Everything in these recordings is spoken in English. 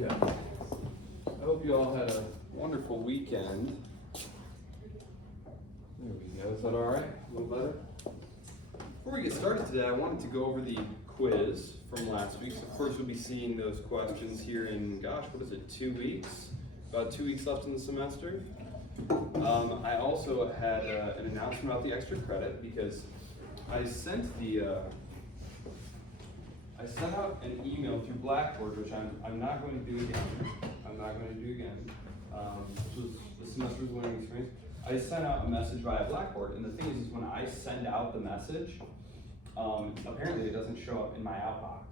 Okay. I hope you all had a wonderful weekend. There we go. Is that all right? A little better? Before we get started today, I wanted to go over the quiz from last week. So of course, we'll be seeing those questions here in, gosh, what is it, 2 weeks? About 2 weeks left in the semester. I also had an announcement about the extra credit because I sent out an email through Blackboard, which I'm not going to do again. This was the semester's learning experience. I sent out a message via Blackboard, and the thing is when I send out the message, apparently it doesn't show up in my outbox.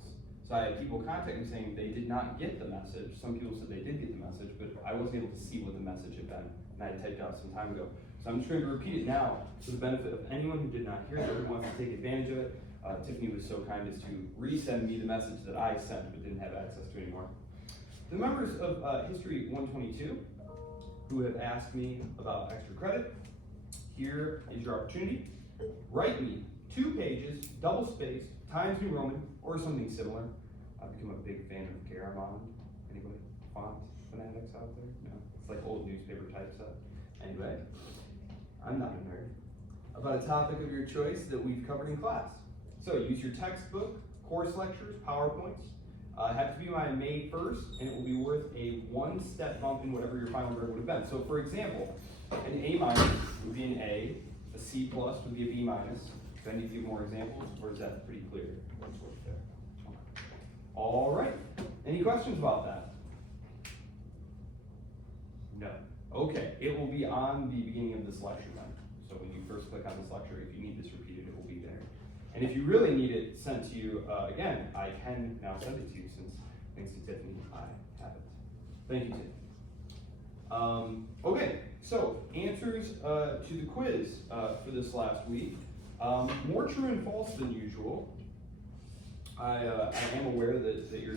So I had people contact me saying they did not get the message. Some people said they did get the message, but I wasn't able to see what the message had been, and I had typed out some time ago. So I'm just going to repeat it now for the benefit of anyone who did not hear it or who wants to take advantage of it. Tiffany was so kind as to resend me the message that I sent but didn't have access to anymore. The members of History 122 who have asked me about extra credit, here is your opportunity. Write me 2 pages, double-spaced, Times New Roman, or something similar. I've become a big fan of Garamond. Anybody font fanatics out there? No, it's like old newspaper typeset. Anyway, I'm not a nerd. About a topic of your choice that we've covered in class. So use your textbook, course lectures, PowerPoints. Have to be by May 1st, and it will be worth a 1-step bump in whatever your final grade would have been. So for example, an A- would be an A, a C+ would be a B-. Do I need to give more examples, or is that pretty clear? What's worth there? All right. Any questions about that? No. Okay. It will be on the beginning of this lecture then. So when you first click on this lecture, if you need this repeated, it will be there. And if you really need it sent to you again, I can now send it to you since, thanks to Tiffany, I have it. Thank you, Tiffany. Okay, so answers to the quiz for this last week. More true and false than usual. I am aware that you're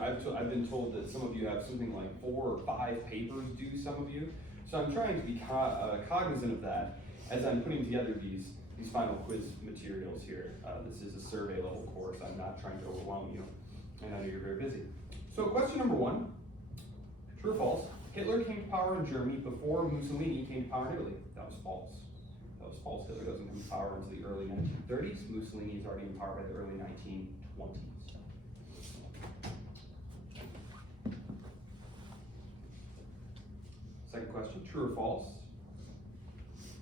I've been told that some of you have something like 4 or 5 papers due, some of you. So I'm trying to be cognizant of that as I'm putting together these final quiz materials here. This is a survey level course. I'm not trying to overwhelm you, and I know you're very busy. So question number 1, true or false? Hitler came to power in Germany before Mussolini came to power in Italy. That was false. That was false. Hitler doesn't come to power until the early 1930s. Mussolini is already in power by the early 1920s. Second question, true or false?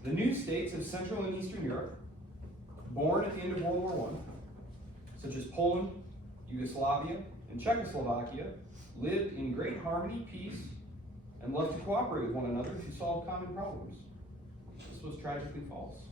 The new states of Central and Eastern Europe, born at the end of World War I, such as Poland, Yugoslavia, and Czechoslovakia, lived in great harmony, peace, and loved to cooperate with one another to solve common problems. This was tragically false.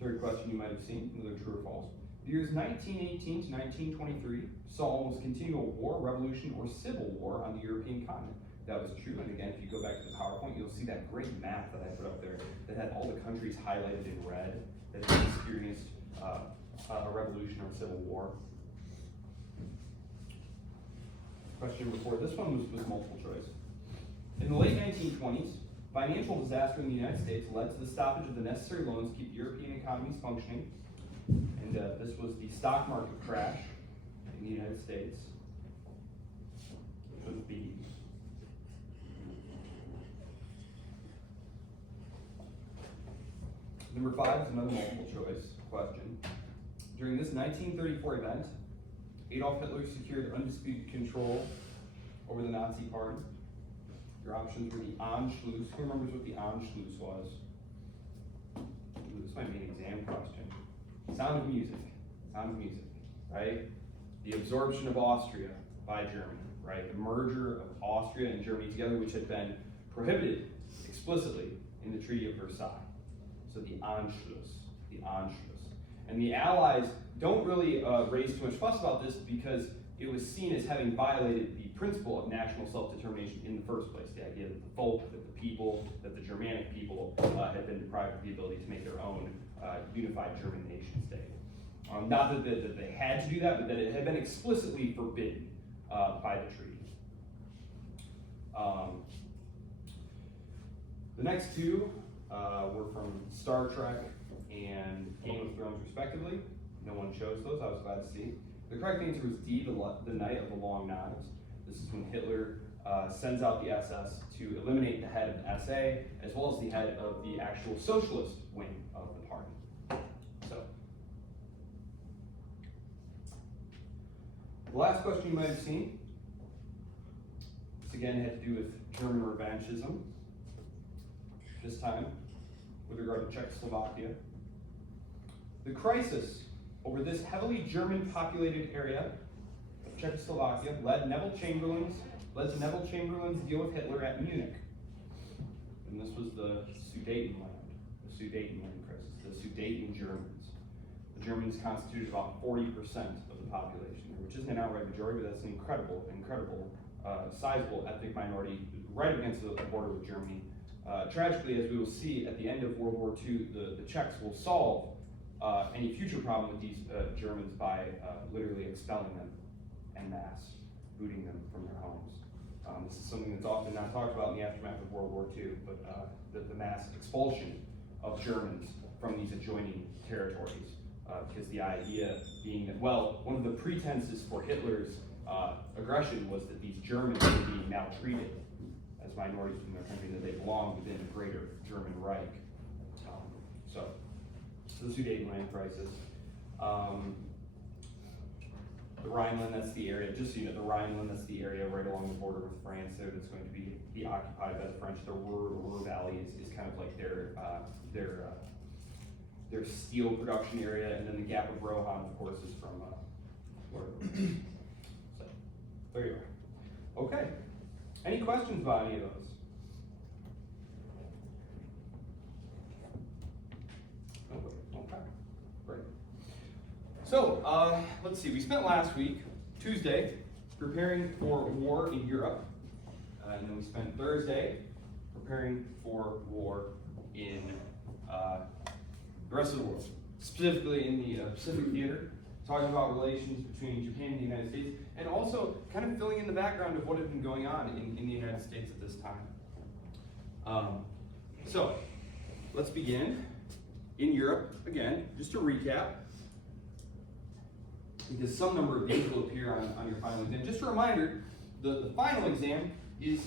Third question you might have seen, whether true or false. The years 1918 to 1923 saw almost continual war, revolution, or civil war on the European continent. That was true, and again, if you go back to the PowerPoint, you'll see that great map that I put up there that had all the countries highlighted in red that had experienced a revolution or civil war. Question number 4, this one was multiple choice. In the late 1920s, financial disaster in the United States led to the stoppage of the necessary loans to keep European economies functioning. And this was the stock market crash in the United States, which was B. Number 5 is another multiple choice question. During this 1934 event, Adolf Hitler secured undisputed control over the Nazi Party. Your options were the Anschluss. Who remembers what the Anschluss was? Ooh, this might be an exam question. Sound of Music, right? The absorption of Austria by Germany, right? The merger of Austria and Germany together, which had been prohibited explicitly in the Treaty of Versailles. So the Anschluss. And the Allies don't really raise too much fuss about this because it was seen as having violated the principle of national self-determination in the first place. The idea that the folk, that the people, that the Germanic people had been deprived of the ability to make their own unified German nation state. Not that they had to do that, but that it had been explicitly forbidden by the treaty. The next 2 were from Star Trek and Game of Thrones, respectively. No one chose those, I was glad to see. The correct answer was D, the Night of the Long Knives. This is when Hitler sends out the SS to eliminate the head of the SA, as well as the head of the actual socialist wing of the party. So, the last question you might have seen, this again had to do with German revanchism, this time with regard to Czechoslovakia. The crisis over this heavily German-populated area of Czechoslovakia led to Neville Chamberlain's deal with Hitler at Munich. And this was the Sudetenland crisis, the Sudeten Germans. The Germans constituted about 40% of the population, which isn't an outright majority, but that's an incredible, sizable ethnic minority right against the border with Germany. Tragically, as we will see at the end of World War II, the Czechs will solve any future problem with these Germans by literally expelling them en masse, booting them from their homes. This is something that's often not talked about in the aftermath of World War II, but the mass expulsion of Germans from these adjoining territories. Because the idea being that, well, one of the pretenses for Hitler's aggression was that these Germans were being maltreated as minorities within their country, that they belonged within the greater German Reich. So the Sudetenland crisis. The Rhineland, that's the area, just so you know, the Rhineland, that's the area right along the border with France there that's going to be occupied by the French. The Ruhr Valley is kind of like their steel production area, and then the Gap of Rohan, of course, is from Florida. So, there you are. Okay. Any questions about any of those? Nobody. Okay. Great. So, let's see. We spent last week, Tuesday, preparing for war in Europe, and then we spent Thursday preparing for war in the rest of the world, specifically in the Pacific theater, talking about relations between Japan and the United States, and also kind of filling in the background of what had been going on in the United States at this time. So, let's begin in Europe, again, just to recap, because some number of these will appear on your final exam. Just a reminder, the final exam is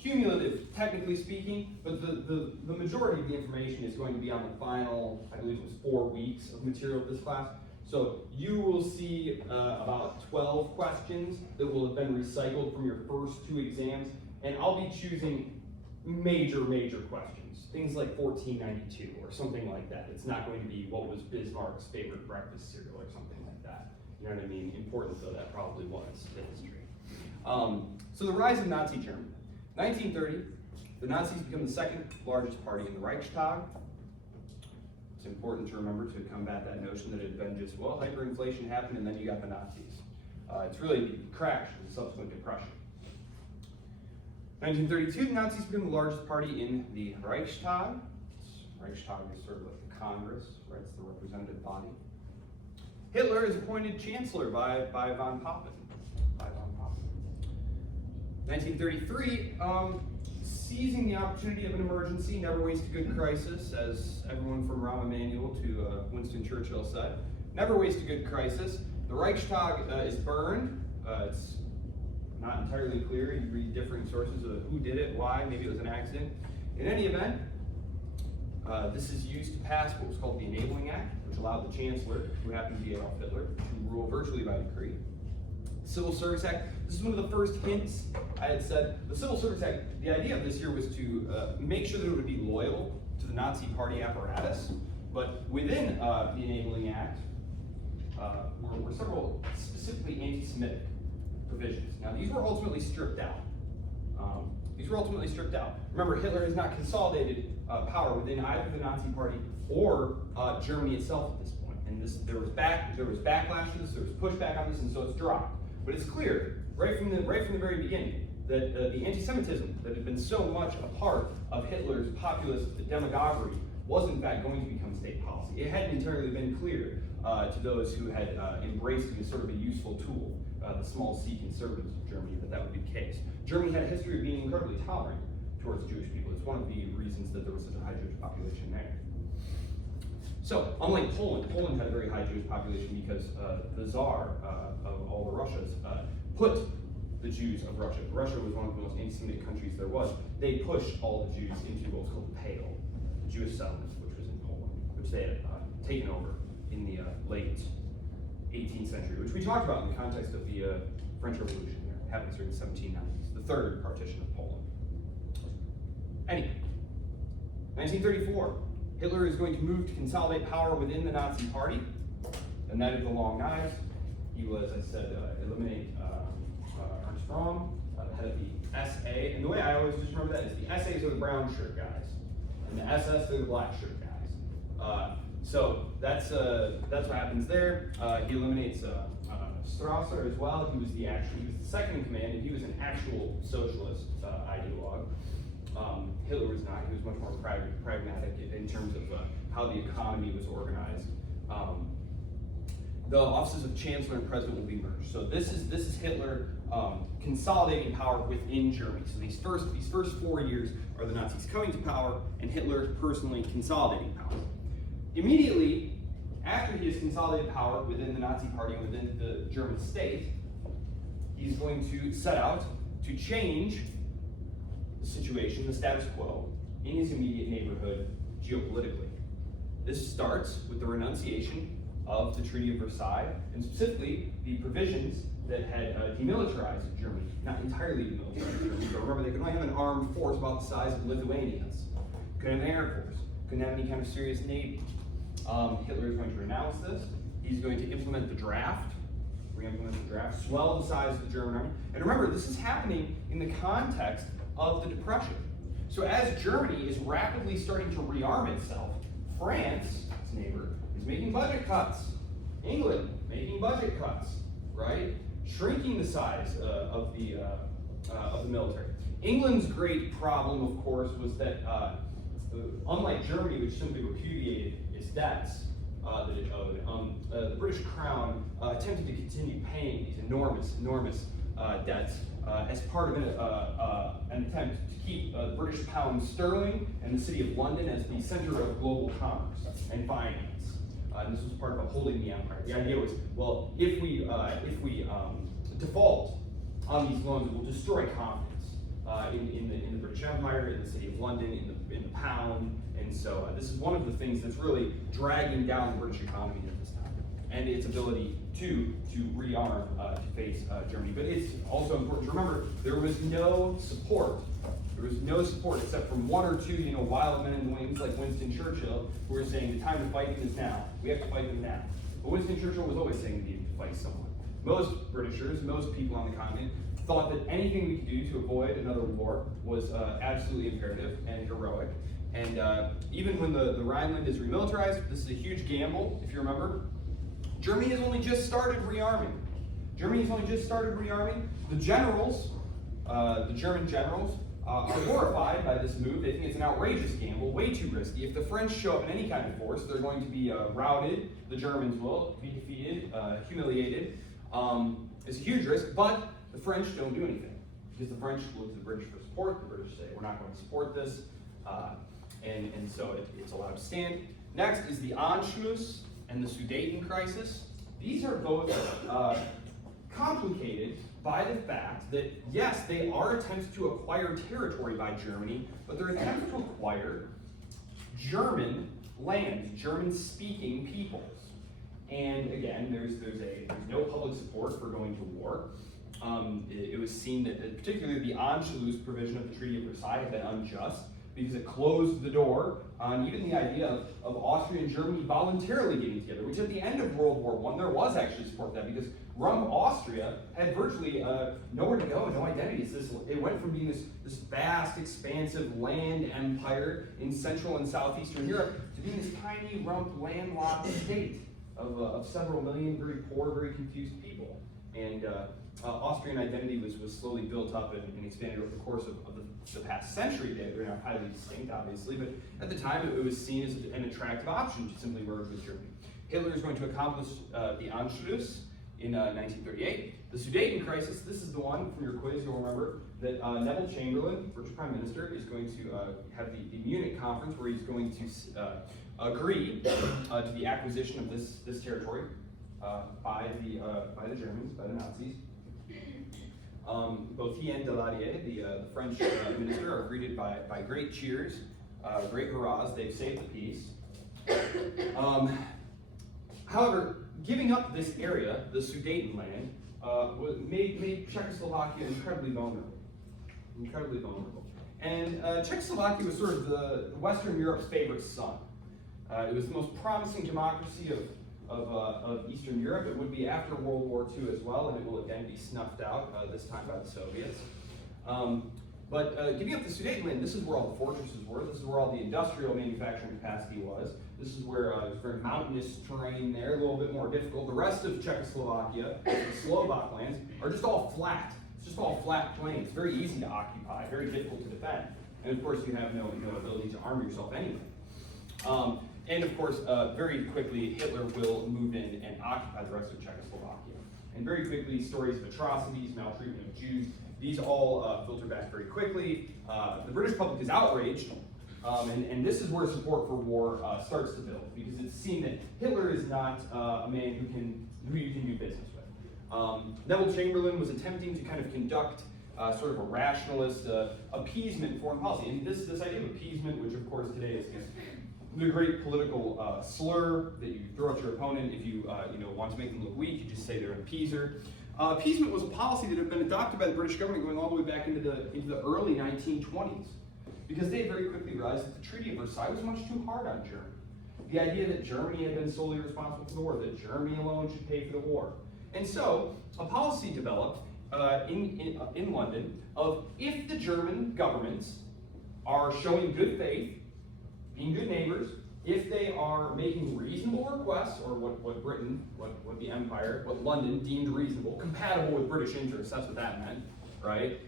cumulative, technically speaking, but the majority of the information is going to be on the final, I believe it was 4 weeks of material of this class. So you will see about 12 questions that will have been recycled from your first 2 exams, and I'll be choosing major questions, things like 1492 or something like that. It's not going to be what was Bismarck's favorite breakfast cereal or something like that. You know what I mean? Important though that probably was to history. So the rise of Nazi Germany. 1930, the Nazis become the second largest party in the Reichstag. It's important to remember to combat that notion that it had been just, well, hyperinflation happened and then you got the Nazis. It's really the crash of the subsequent depression. 1932, the Nazis become the largest party in the Reichstag. Reichstag is sort of like the Congress, right? It's the representative body. Hitler is appointed chancellor by von Papen. 1933, seizing the opportunity of an emergency, never waste a good crisis, as everyone from Rahm Emanuel to Winston Churchill said. Never waste a good crisis. The Reichstag is burned. It's not entirely clear. You read different sources of who did it, why, maybe it was an accident. In any event, this is used to pass what was called the Enabling Act, which allowed the Chancellor, who happened to be Adolf Hitler, to rule virtually by decree. Civil Service Act, this is one of the first hints I had said. The Civil Service Act, the idea of this here was to make sure that it would be loyal to the Nazi party apparatus, but within the Enabling Act were several specifically anti-Semitic provisions. Now these were ultimately stripped out. Remember, Hitler has not consolidated power within either the Nazi party or Germany itself at this point. And there was backlash to this, there was pushback on this, and so it's dropped. But it's clear, right from the very beginning, that the anti-Semitism that had been so much a part of Hitler's populist demagoguery was in fact going to become state policy. It hadn't entirely been clear to those who had embraced it as sort of a useful tool, the small C conservatives of Germany, that would be the case. Germany had a history of being incredibly tolerant towards Jewish people. It's one of the reasons that there was such a high Jewish population there. So, unlike Poland, Poland had a very high Jewish population because the Tsar of all the Russias put the Jews of Russia. Russia was one of the most anti-Semitic countries there was. They pushed all the Jews into what was called the Pale, the Jewish settlements, which was in Poland, which they had taken over in the late 18th century, which we talked about in the context of the French Revolution here, happened during the 1790s, the third partition of Poland. Anyway, 1934, Hitler is going to move to consolidate power within the Nazi Party. The Knight of the Long Knives. He will, as I said, eliminate Ernst Röhm, the head of the SA. And the way I always just remember that is the SAs are the brown shirt guys, and the SS they're the black shirt guys. So that's what happens there. He eliminates Strasser as well. He was the second in command, and he was an actual socialist ideologue. Hitler was not. He was much more pragmatic in terms of how the economy was organized. The offices of Chancellor and President will be merged. So this is Hitler consolidating power within Germany. So these first 4 years are the Nazis coming to power and Hitler personally consolidating power. Immediately after he has consolidated power within the Nazi Party and within the German state, he's going to set out to change the situation, the status quo, in his immediate neighborhood geopolitically. This starts with the renunciation of the Treaty of Versailles, and specifically the provisions that had demilitarized Germany, not entirely demilitarized Germany, but remember they could only have an armed force about the size of Lithuania's. Couldn't have an air force, couldn't have any kind of serious navy. Hitler is going to renounce this. He's going to implement the draft, re-implement the draft, swell the size of the German army. And remember, this is happening in the context of the Depression. So as Germany is rapidly starting to rearm itself, France, its neighbor, is making budget cuts. England making budget cuts, right? Shrinking the size of the military. England's great problem, of course, was that unlike Germany, which simply repudiated its debts that it owed, the British Crown attempted to continue paying these enormous debts as part of an attempt to keep the British pound sterling and the city of London as the center of global commerce and finance. And this was part of upholding the empire. The idea was, well, if we default on these loans, it will destroy confidence in the British Empire, in the city of London, in the pound. And so this is one of the things that's really dragging down the British economy at this time, and its ability to rearm to face Germany. But it's also important to remember there was no support. There was no support except from one or two, wild men in the wings like Winston Churchill, who were saying the time to fight them is now. We have to fight them now. But Winston Churchill was always saying we needed to fight someone. Most Britishers, most people on the continent, thought that anything we could do to avoid another war was absolutely imperative and heroic. And even when the Rhineland is remilitarized, this is a huge gamble, if you remember. Germany has only just started rearming. The generals, the German generals, are horrified by this move. They think it's an outrageous gamble, way too risky. If the French show up in any kind of force, they're going to be routed. The Germans will be defeated, humiliated. It's a huge risk, but the French don't do anything because the French look to the British for support. The British say, we're not going to support this. And so it's allowed to stand. Next is the Anschluss and the Sudeten crisis. These are both complicated by the fact that, yes, they are attempts to acquire territory by Germany, but they're attempts to acquire German lands, German-speaking peoples. And again, there's no public support for going to war. It was seen that particularly the Anschluss provision of the Treaty of Versailles had been unjust because it closed the door on even the idea of Austria and Germany voluntarily getting together, which at the end of World War I, there was actually support for that because Rump Austria had virtually nowhere to go, no identity. It went from being this vast, expansive land empire in Central and Southeastern Europe to being this tiny, rump, landlocked state of several million very poor, very confused people. And Austrian identity was slowly built up and expanded over the course of the past century. They're now highly distinct, obviously, but at the time it was seen as an attractive option to simply merge with Germany. Hitler is going to accomplish the Anschluss in 1938. The Sudeten crisis, this is the one from your quiz, you'll remember, that Neville Chamberlain, British Prime Minister, is going to have the Munich conference where he's going to agree to the acquisition of this territory by the Germans, by the Nazis. Both he and Daladier, the French minister, are greeted by great cheers, great hurrahs. They've saved the peace. However, giving up this area, the Sudetenland, made Czechoslovakia incredibly vulnerable. Incredibly vulnerable. And Czechoslovakia was sort of the Western Europe's favorite son. It was the most promising democracy of Eastern Europe. It would be after World War II as well, and it will again be snuffed out, this time by the Soviets. But giving up the Sudetenland, this is where all the fortresses were. This is where all the industrial manufacturing capacity was. This is where there's very mountainous terrain there, a little bit more difficult. The rest of Czechoslovakia, the Slovak lands, are just all flat. It's just all flat plains. Very easy to occupy, very difficult to defend. And of course, you have no ability to arm yourself anyway. And of course, very quickly, Hitler will move in and occupy the rest of Czechoslovakia. And very quickly, stories of atrocities, maltreatment of Jews, these all filter back very quickly. The British public is outraged, and this is where support for war starts to build, because it's seen that Hitler is not a man who you can do business with. Neville Chamberlain was attempting to kind of conduct sort of a rationalist appeasement foreign policy, and this idea of appeasement, which of course today is the great political slur that you throw at your opponent if you want to make them look weak. You just say they're an appeaser. Appeasement was a policy that had been adopted by the British government going all the way back into the early 1920s, because they very quickly realized that the Treaty of Versailles was much too hard on Germany. The idea that Germany had been solely responsible for the war, that Germany alone should pay for the war. And so a policy developed in London of, if the German governments are showing good faith, being good neighbors, if they are making reasonable requests, or what Britain, what the Empire, what London deemed reasonable, compatible with British interests, that's what that meant, right?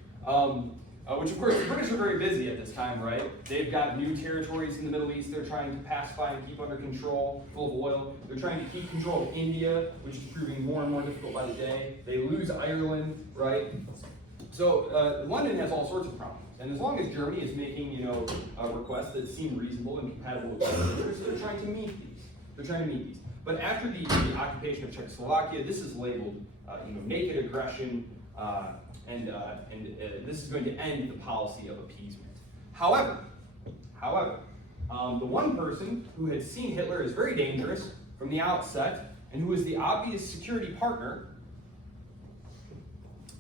Which of course, the British are very busy at this time, right? They've got new territories in the Middle East they're trying to pacify and keep under control, full of oil. They're trying to keep control of India, which is proving more and more difficult by the day. They lose Ireland, right? So London has all sorts of problems. And as long as Germany is making, requests that seem reasonable and compatible with their interests, they're trying to meet these. But after the occupation of Czechoslovakia, this is labeled, naked aggression, and this is going to end the policy of appeasement. However, the one person who had seen Hitler as very dangerous from the outset, and who was the obvious security partner,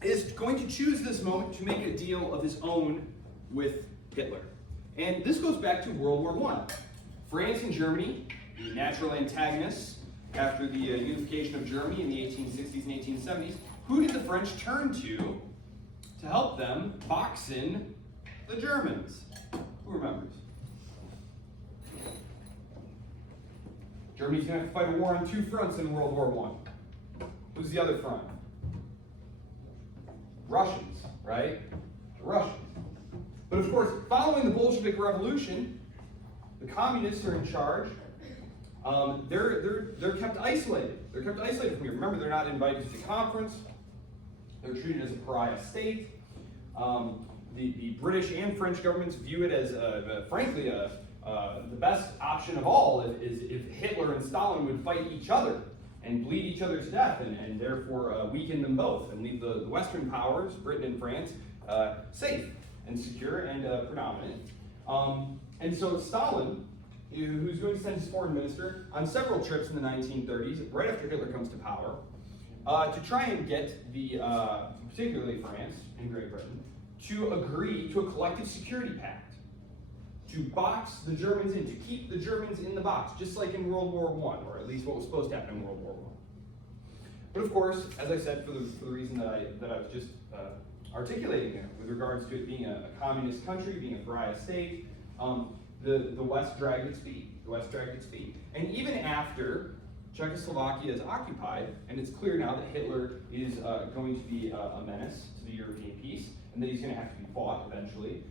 is going to choose this moment to make a deal of his own with Hitler. And this goes back to World War I. France and Germany, the natural antagonists after the unification of Germany in the 1860s and 1870s, who did the French turn to help them box in the Germans? Who remembers? Germany's going to have to fight a war on two fronts in World War I. Who's the other front? Russians, right? The Russians. But of course, following the Bolshevik Revolution, the communists are in charge. They're kept isolated. They're kept isolated from here. Remember, they're not invited to the conference. They're treated as a pariah state. The British and French governments view it as, frankly, the best option of all is if Hitler and Stalin would fight each other and bleed each other to death, and therefore weaken them both, and leave the Western powers, Britain and France, safe and secure and predominant. And so Stalin, who's going to send his foreign minister on several trips in the 1930s, right after Hitler comes to power, to try and get particularly France and Great Britain, to agree to a collective security pact, to box the Germans in, to keep the Germans in the box, just like in World War I, or at least what was supposed to happen in World War I. But of course, as I said, for the reason that I was just articulating there, with regards to it being a communist country, being a pariah state, the West dragged its feet. The West dragged its feet. And even after Czechoslovakia is occupied, and it's clear now that Hitler is going to be a menace to the European peace, and that he's going to have to be fought eventually,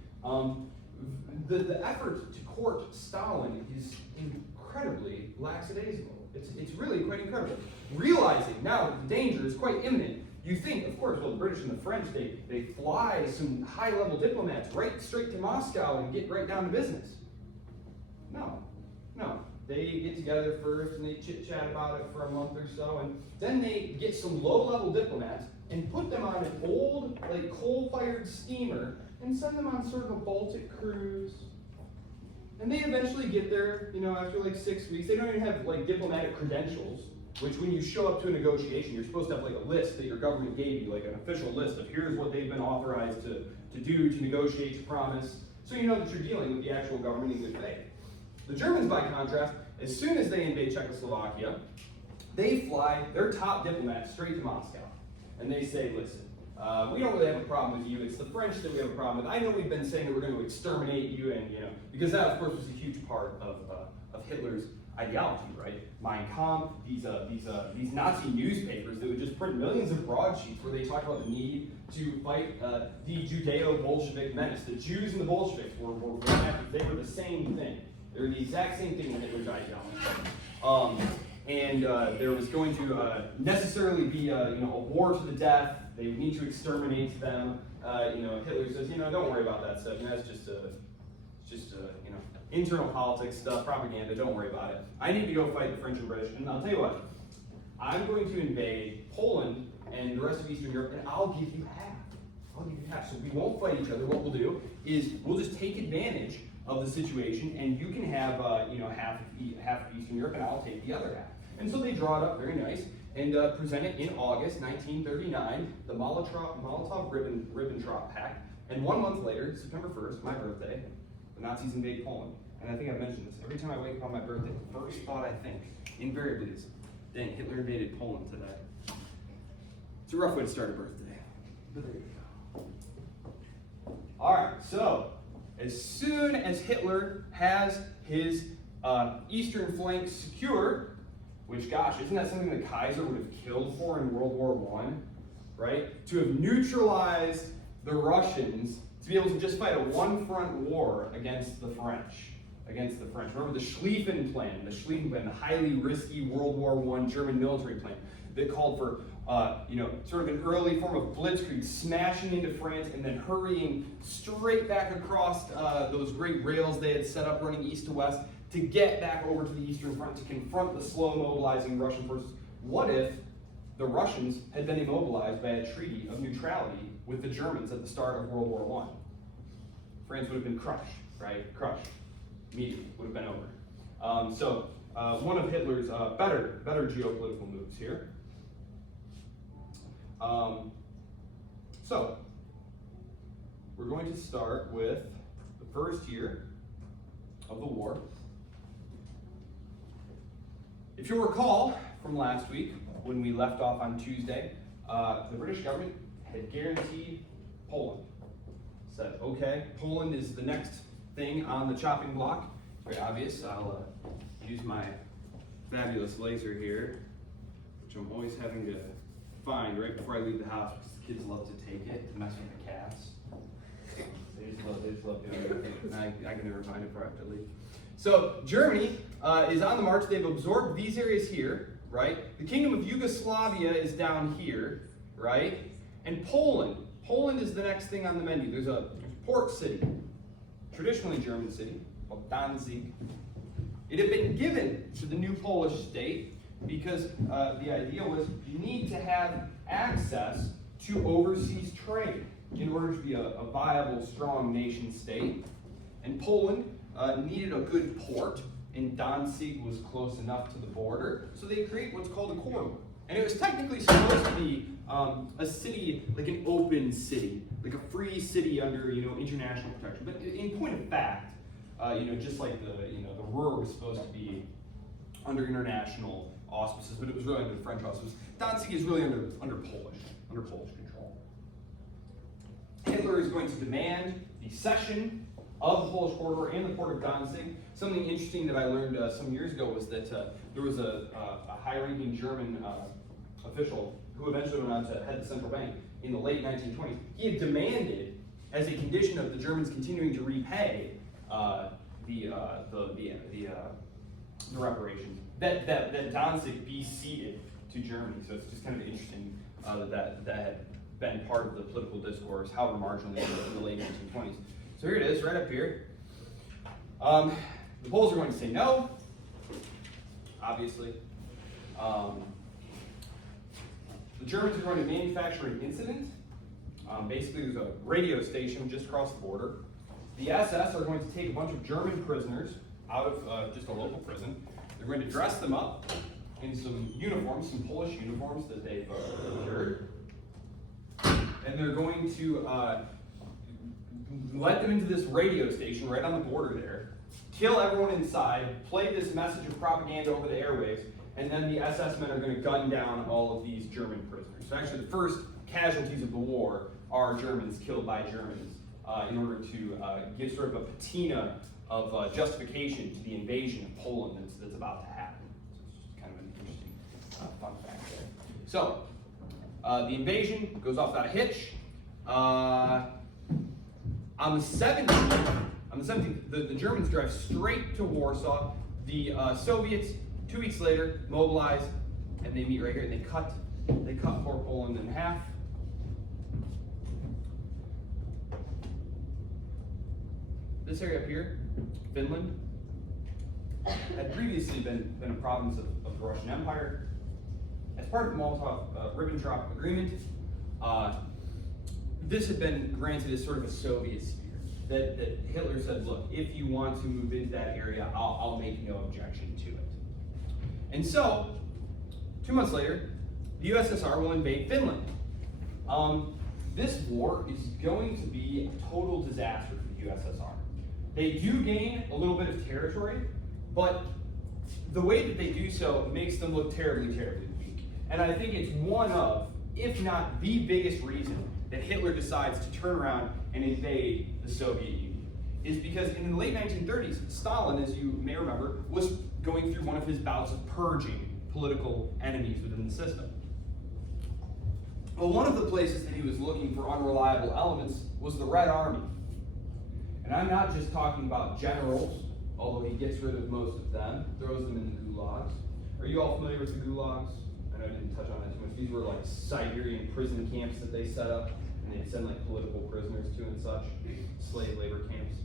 the effort to court Stalin is incredibly lackadaisical. It's really quite incredible. Realizing now that the danger is quite imminent, you think, of course, well, the British and the French, they fly some high-level diplomats right straight to Moscow and get right down to business. No. They get together first and they chit-chat about it for a month or so, and then they get some low-level diplomats and put them on an old, like, coal-fired steamer and send them on sort of a Baltic cruise. And they eventually get there, after like 6 weeks. They don't even have like diplomatic credentials, which when you show up to a negotiation, you're supposed to have like a list that your government gave you, like an official list of here's what they've been authorized to do, to negotiate, to promise. So you know that you're dealing with the actual government in good faith. The Germans, by contrast, as soon as they invade Czechoslovakia, they fly their top diplomats straight to Moscow. And they say, listen, we don't really have a problem with you. It's the French that we have a problem with. I know we've been saying that we're going to exterminate you, and because that, of course, was a huge part of Hitler's ideology, right? Mein Kampf, these Nazi newspapers that would just print millions of broadsheets where they talk about the need to fight the Judeo-Bolshevik menace. The Jews and the Bolsheviks they were the same thing. They were the exact same thing in Hitler's ideology. And there was going to necessarily be a war to the death. They would need to exterminate them. Hitler says, don't worry about that stuff. That's just internal politics stuff, propaganda. Don't worry about it. I need to go fight the French and British. And I'll tell you what, I'm going to invade Poland and the rest of Eastern Europe, and I'll give you half. So we won't fight each other. What we'll do is we'll just take advantage of the situation, and you can have half of Eastern Europe, and I'll take the other half. And so they draw it up very nice and present it in August 1939, the Molotov-Ribbentrop Pact. And 1 month later, September 1st, my birthday, the Nazis invade Poland. And I think I've mentioned this. Every time I wake up on my birthday, the first thought I think, invariably, is, dang, Hitler invaded Poland today. It's a rough way to start a birthday. But there you go. All right, so as soon as Hitler has his eastern flank secured, which, gosh, isn't that something the Kaiser would have killed for in World War I, right? To have neutralized the Russians, to be able to just fight a one-front war against the French. Remember the Schlieffen Plan, the highly risky World War I German military plan that called for sort of an early form of blitzkrieg, smashing into France and then hurrying straight back across those great rails they had set up running east to west to get back over to the Eastern Front to confront the slow mobilizing Russian forces. What if the Russians had been immobilized by a treaty of neutrality with the Germans at the start of World War I? France would have been crushed, right? Crushed. Immediately would have been over. So one of Hitler's better geopolitical moves here. So we're going to start with the first year of the war. If you'll recall from last week, when we left off on Tuesday, the British government had guaranteed Poland. Said, okay, Poland is the next thing on the chopping block. It's very obvious. I'll use my fabulous laser here, which I'm always having to find right before I leave the house because the kids love to take it to mess with the cats. They just love doing it. I can never find it before I have to leave. So Germany is on the march. They've absorbed these areas here, right? The Kingdom of Yugoslavia is down here, right? And Poland is the next thing on the menu. There's a port city, traditionally German city, called Danzig. It had been given to the new Polish state because the idea was you need to have access to overseas trade in order to be a viable, strong nation state. And Poland needed a good port, and Danzig was close enough to the border, so they create what's called a corridor. And it was technically supposed to be a city, like an open city, like a free city under international protection. But in point of fact, just like the Ruhr was supposed to be under international auspices, but it was really under French auspices. Danzig is really under Polish control. Hitler is going to demand the cession of the Polish corridor and the port of Danzig. Something interesting that I learned some years ago was that there was a high-ranking German official who eventually went on to head the central bank in the late 1920s. He had demanded, as a condition of the Germans continuing to repay the reparations, that Danzig be ceded to Germany. So it's just kind of interesting that had been part of the political discourse, however marginally in the late 1920s. So here it is, right up here. The Poles are going to say no, obviously. The Germans are going to manufacture an incident. Basically, there's a radio station just across the border. The SS are going to take a bunch of German prisoners out of just a local prison. They're going to dress them up in some uniforms, some Polish uniforms that they've procured. And they're going to let them into this radio station right on the border there, kill everyone inside, play this message of propaganda over the airwaves, and then the SS men are going to gun down all of these German prisoners. So actually the first casualties of the war are Germans killed by Germans in order to give sort of a patina of justification to the invasion of Poland that's about to happen. So it's just kind of an interesting fun fact there. So the invasion goes off without a hitch. On the 17th, the Germans drive straight to Warsaw. The Soviets, 2 weeks later, mobilize, and they meet right here, and they cut poor Poland in half. This area up here, Finland, had previously been a province of the Russian Empire. As part of the Molotov-Ribbentrop Agreement, this had been granted as sort of a Soviet sphere. That Hitler said, look, if you want to move into that area, I'll make no objection to it. And so, 2 months later, the USSR will invade Finland. This war is going to be a total disaster for the USSR. They do gain a little bit of territory, but the way that they do so makes them look terribly, terribly weak. And I think it's one of, if not the biggest reason that Hitler decides to turn around and invade the Soviet Union, is because in the late 1930s, Stalin, as you may remember, was going through one of his bouts of purging political enemies within the system. Well, one of the places that he was looking for unreliable elements was the Red Army. And I'm not just talking about generals, although he gets rid of most of them, throws them in the gulags. Are you all familiar with the gulags? I know I didn't touch on that too much. These were like Siberian prison camps that they set up, and they'd send like political prisoners to and such, slave labor camps.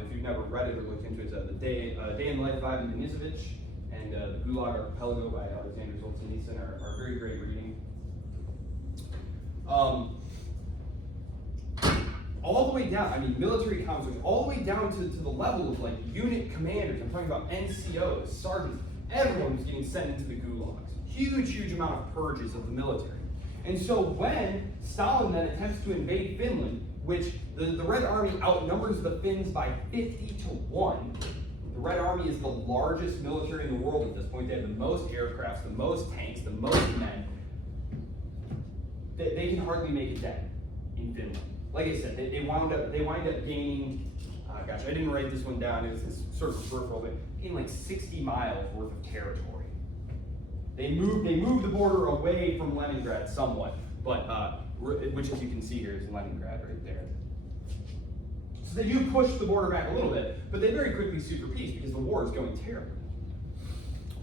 If you've never read it or looked into it, the Day in the Life of Ivan Denisovich and the Gulag Archipelago by Alexander Solzhenitsyn are very great reading. All the way down, I mean, military conflict, all the way down to the level of like unit commanders. I'm talking about NCOs, sergeants. Everyone was getting sent into the gulags. Huge, huge amount of purges of the military. And so when Stalin then attempts to invade Finland, which the Red Army outnumbers the Finns by 50-1. The Red Army is the largest military in the world at this point. They have the most aircrafts, the most tanks, the most men. They can hardly make it dead in Finland. Like I said, they wind up gaining, gosh, I didn't write this one down, it's sort of peripheral, but gaining like 60 miles worth of territory. They moved the border away from Leningrad somewhat, but which, as you can see here, is Leningrad right there. So they do push the border back a little bit, but they very quickly sue for peace because the war is going terribly.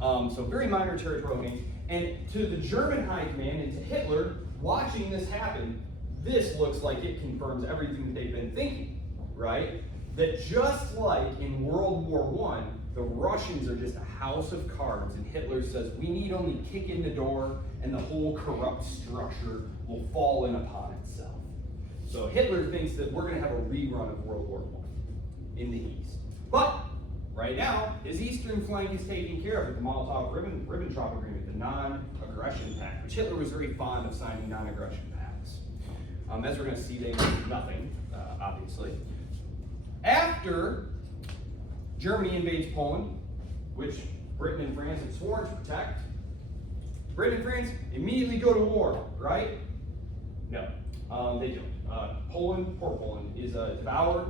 So very minor territorial gains. And to the German high command and to Hitler, watching this happen, this looks like it confirms everything that they've been thinking, right? That just like in World War I, the Russians are just a house of cards, and Hitler says, we need only kick in the door, and the whole corrupt structure will fall in upon itself. So Hitler thinks that we're going to have a rerun of World War I in the East. But right now, his eastern flank is taken care of with the Molotov-Ribbentrop Agreement, the non-aggression pact, which Hitler was very fond of signing non-aggression pacts. As we're going to see, they mean nothing, obviously. After Germany invades Poland, which Britain and France have sworn to protect, Britain and France immediately go to war, right? No, they don't. Poor Poland, is devoured.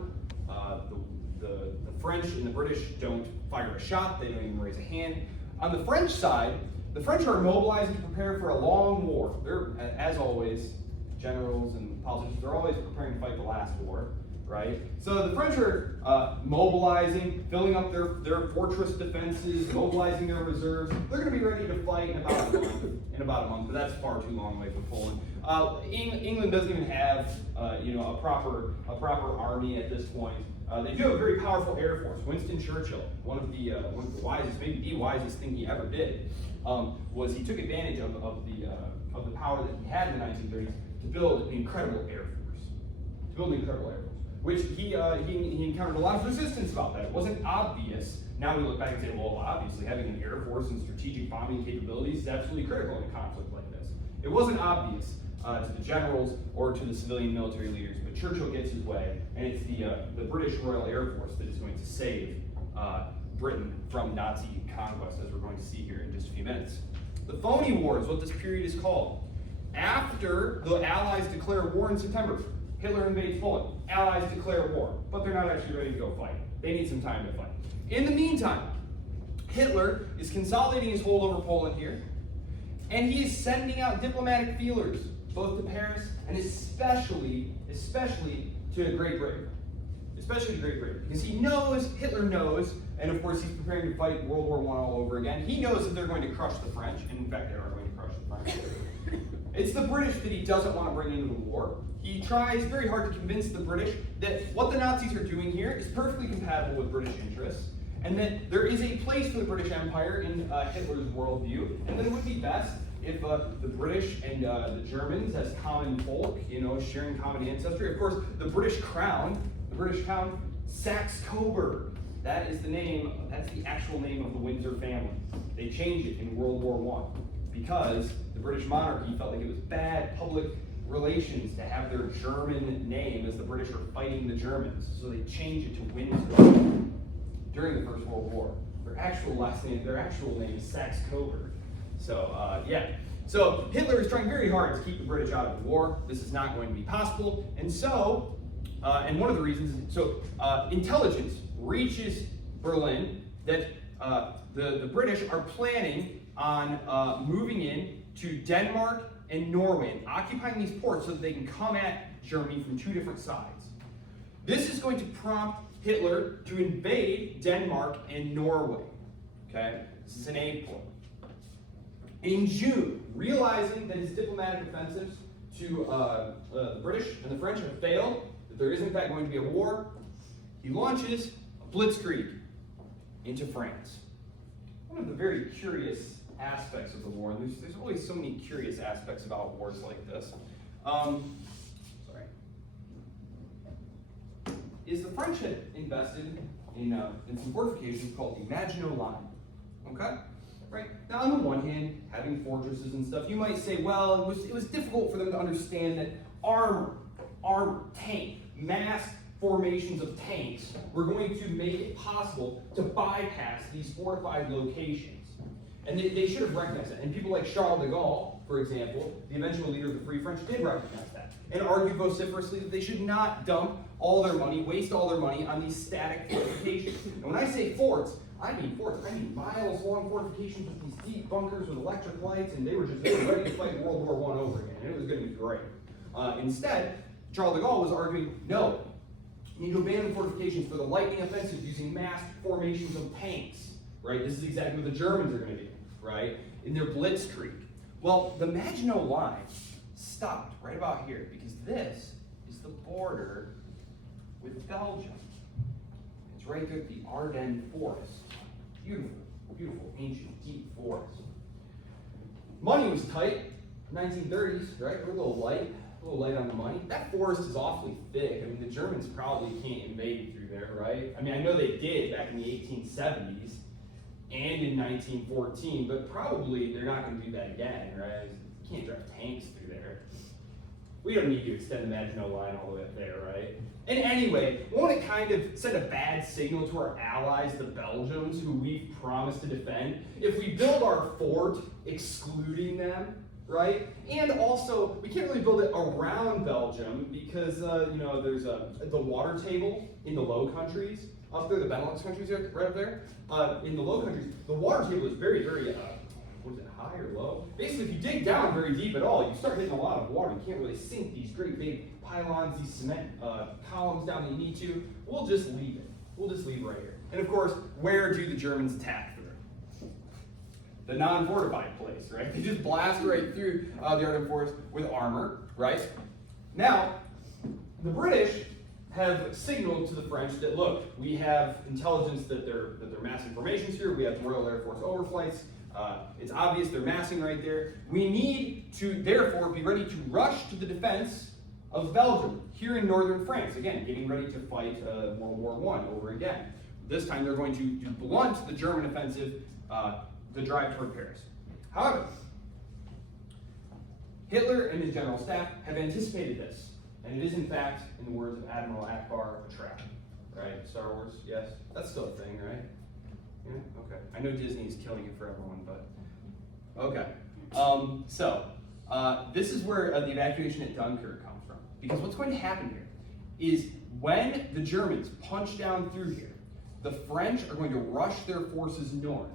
The French and the British don't fire a shot, they don't even raise a hand. On the French side, the French are mobilizing to prepare for a long war. They're, as always, generals and politicians, they're always preparing to fight the last war, right? So the French are mobilizing, filling up their fortress defenses, mobilizing their reserves. They're going to be ready to fight in about a month, but that's far too long away for Poland. England doesn't even have a proper army at this point. They do have a very powerful air force. Winston Churchill, one of the wisest, maybe the wisest thing he ever did, was he took advantage of the power that he had in the 1930s to build an incredible air force. Which he encountered a lot of resistance about that. It wasn't obvious. Now we look back and say, well, obviously having an air force and strategic bombing capabilities is absolutely critical in a conflict like this. It wasn't obvious to the generals or to the civilian military leaders, but Churchill gets his way, and it's the British Royal Air Force that is going to save Britain from Nazi conquest, as we're going to see here in just a few minutes. The phony war is what this period is called. After the Allies declare war in September, Hitler invades Poland. Allies declare war, but they're not actually ready to go fight. They need some time to fight. In the meantime, Hitler is consolidating his hold over Poland here, and he is sending out diplomatic feelers, both to Paris and especially to Great Britain. Especially to Great Britain, because Hitler knows, and of course he's preparing to fight World War I all over again. He knows that they're going to crush the French, and in fact they are going to crush the French. It's the British that he doesn't want to bring into the war. He tries very hard to convince the British that what the Nazis are doing here is perfectly compatible with British interests, and that there is a place for the British Empire in Hitler's worldview, and that it would be best if the British and the Germans, as common folk, sharing common ancestry. Of course, the British Crown, Saxe-Coburg. That is the name. That's the actual name of the Windsor family. They changed it in World War I because the British monarchy felt like it was bad public relations to have their German name as the British are fighting the Germans. So they changed it to Windsor during the First World War. Their actual name is Saxe-Coburg. So So Hitler is trying very hard to keep the British out of the war. This is not going to be possible. And so, and one of the reasons, intelligence reaches Berlin that the British are planning on moving in to Denmark and Norway, and occupying these ports so that they can come at Germany from two different sides. This is going to prompt Hitler to invade Denmark and Norway. Okay, this is in April. In June, realizing that his diplomatic offensives to the British and the French have failed, that there is in fact going to be a war, he launches a blitzkrieg into France. One of the very curious aspects of the war, and there's always so many curious aspects about wars like this, is the French had invested in some fortifications called the Maginot Line. Okay? Right? Now, on the one hand, having fortresses and stuff, you might say, well, it was difficult for them to understand that armor, mass formations of tanks were going to make it possible to bypass these fortified locations. And they should have recognized that. And people like Charles de Gaulle, for example, the eventual leader of the Free French, did recognize that and argued vociferously that they should not waste all their money on these static fortifications. And when I say forts, I mean miles-long fortifications with these deep bunkers with electric lights, and they were ready to fight World War I over again, and it was going to be great. Instead, Charles de Gaulle was arguing, no, you need to abandon fortifications for the lightning offensive using mass formations of tanks, right? This is exactly what the Germans are going to do, right? In their blitzkrieg. Well, the Maginot Line stopped right about here, because this is the border with Belgium. It's right there at the Ardennes Forest. Beautiful, beautiful, ancient, deep forest. Money was tight, 1930s, right? We're a little light on the money. That forest is awfully thick. I mean, the Germans probably can't invade through there, right? I mean, I know they did back in the 1870s and in 1914, but probably they're not going to do that again, right? You can't drive tanks through there. We don't need to extend the Maginot Line all the way up there, right? And anyway, won't it kind of send a bad signal to our allies, the Belgians, who we've promised to defend, if we build our fort excluding them, right? And also, we can't really build it around Belgium because, there's the water table in the Low Countries, up there, the Benelux countries right up there. In the Low Countries, the water table is very, very what is it, high or low? Basically, if you dig down very deep at all, you start hitting a lot of water. You can't really sink these great big pylons, these cement columns down that you need to. We'll just leave it. We'll just leave it right here. And of course, where do the Germans attack through? The non-fortified place, right? They just blast right through the Arctic forest with armor, right? Now, the British have signaled to the French that, look, we have intelligence that they're massing formations here. We have Royal Air Force overflights. It's obvious they're massing right there. We need to, therefore, be ready to rush to the defense of Belgium here in northern France. Again, getting ready to fight World War I over again. This time they're going to blunt the German offensive, the drive toward Paris. However, Hitler and his general staff have anticipated this. And it is, in fact, in the words of Admiral Akbar, a trap. Right? Star Wars, yes? That's still a thing, right? Yeah? Okay. I know Disney is killing it for everyone, but... Okay. This is where the evacuation at Dunkirk comes from. Because what's going to happen here is when the Germans punch down through here, the French are going to rush their forces north.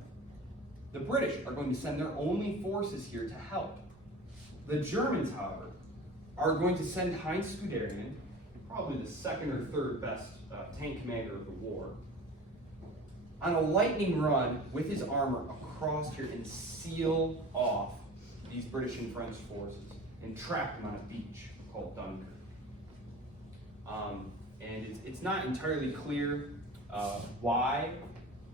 The British are going to send their only forces here to help. The Germans, however, are going to send Heinz Guderian, probably the second or third best tank commander of the war, on a lightning run with his armor across here and seal off these British and French forces and trap them on a beach called Dunkirk. And it's not entirely clear why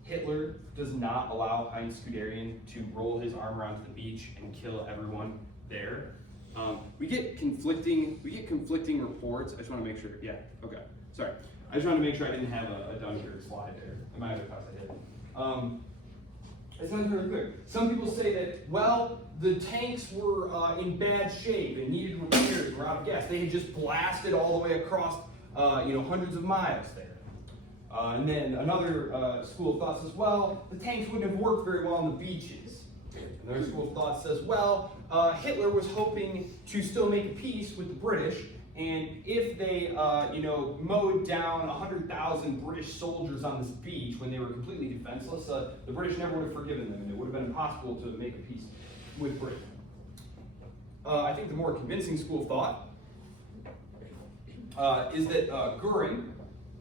Hitler does not allow Heinz Guderian to roll his armor onto the beach and kill everyone there. We get conflicting reports. I just want to make sure. Yeah. Okay. Sorry. I just want to make sure I didn't have a Dunkirk slide there. I might have thought I did. It's not really clear. Some people say that, well, the tanks were in bad shape and needed repairs. Were out of gas. They had just blasted all the way across, hundreds of miles there. And then another school of thought says, well, the tanks wouldn't have worked very well on the beaches. Another school of thought says, well, Hitler was hoping to still make a peace with the British, and if they, mowed down 100,000 British soldiers on this beach when they were completely defenseless, the British never would have forgiven them, and it would have been impossible to make a peace with Britain. I think the more convincing school of thought is that Goering,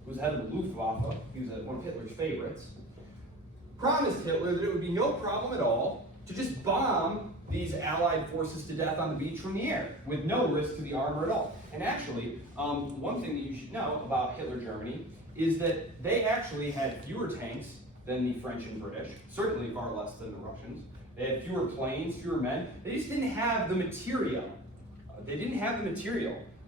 who was head of the Luftwaffe, he was one of Hitler's favorites, promised Hitler that it would be no problem at all to just bomb these Allied forces to death on the beach from the air, with no risk to the armor at all. And actually, one thing that you should know about Hitler Germany is that they actually had fewer tanks than the French and British, certainly far less than the Russians. They had fewer planes, fewer men. They just didn't have the material.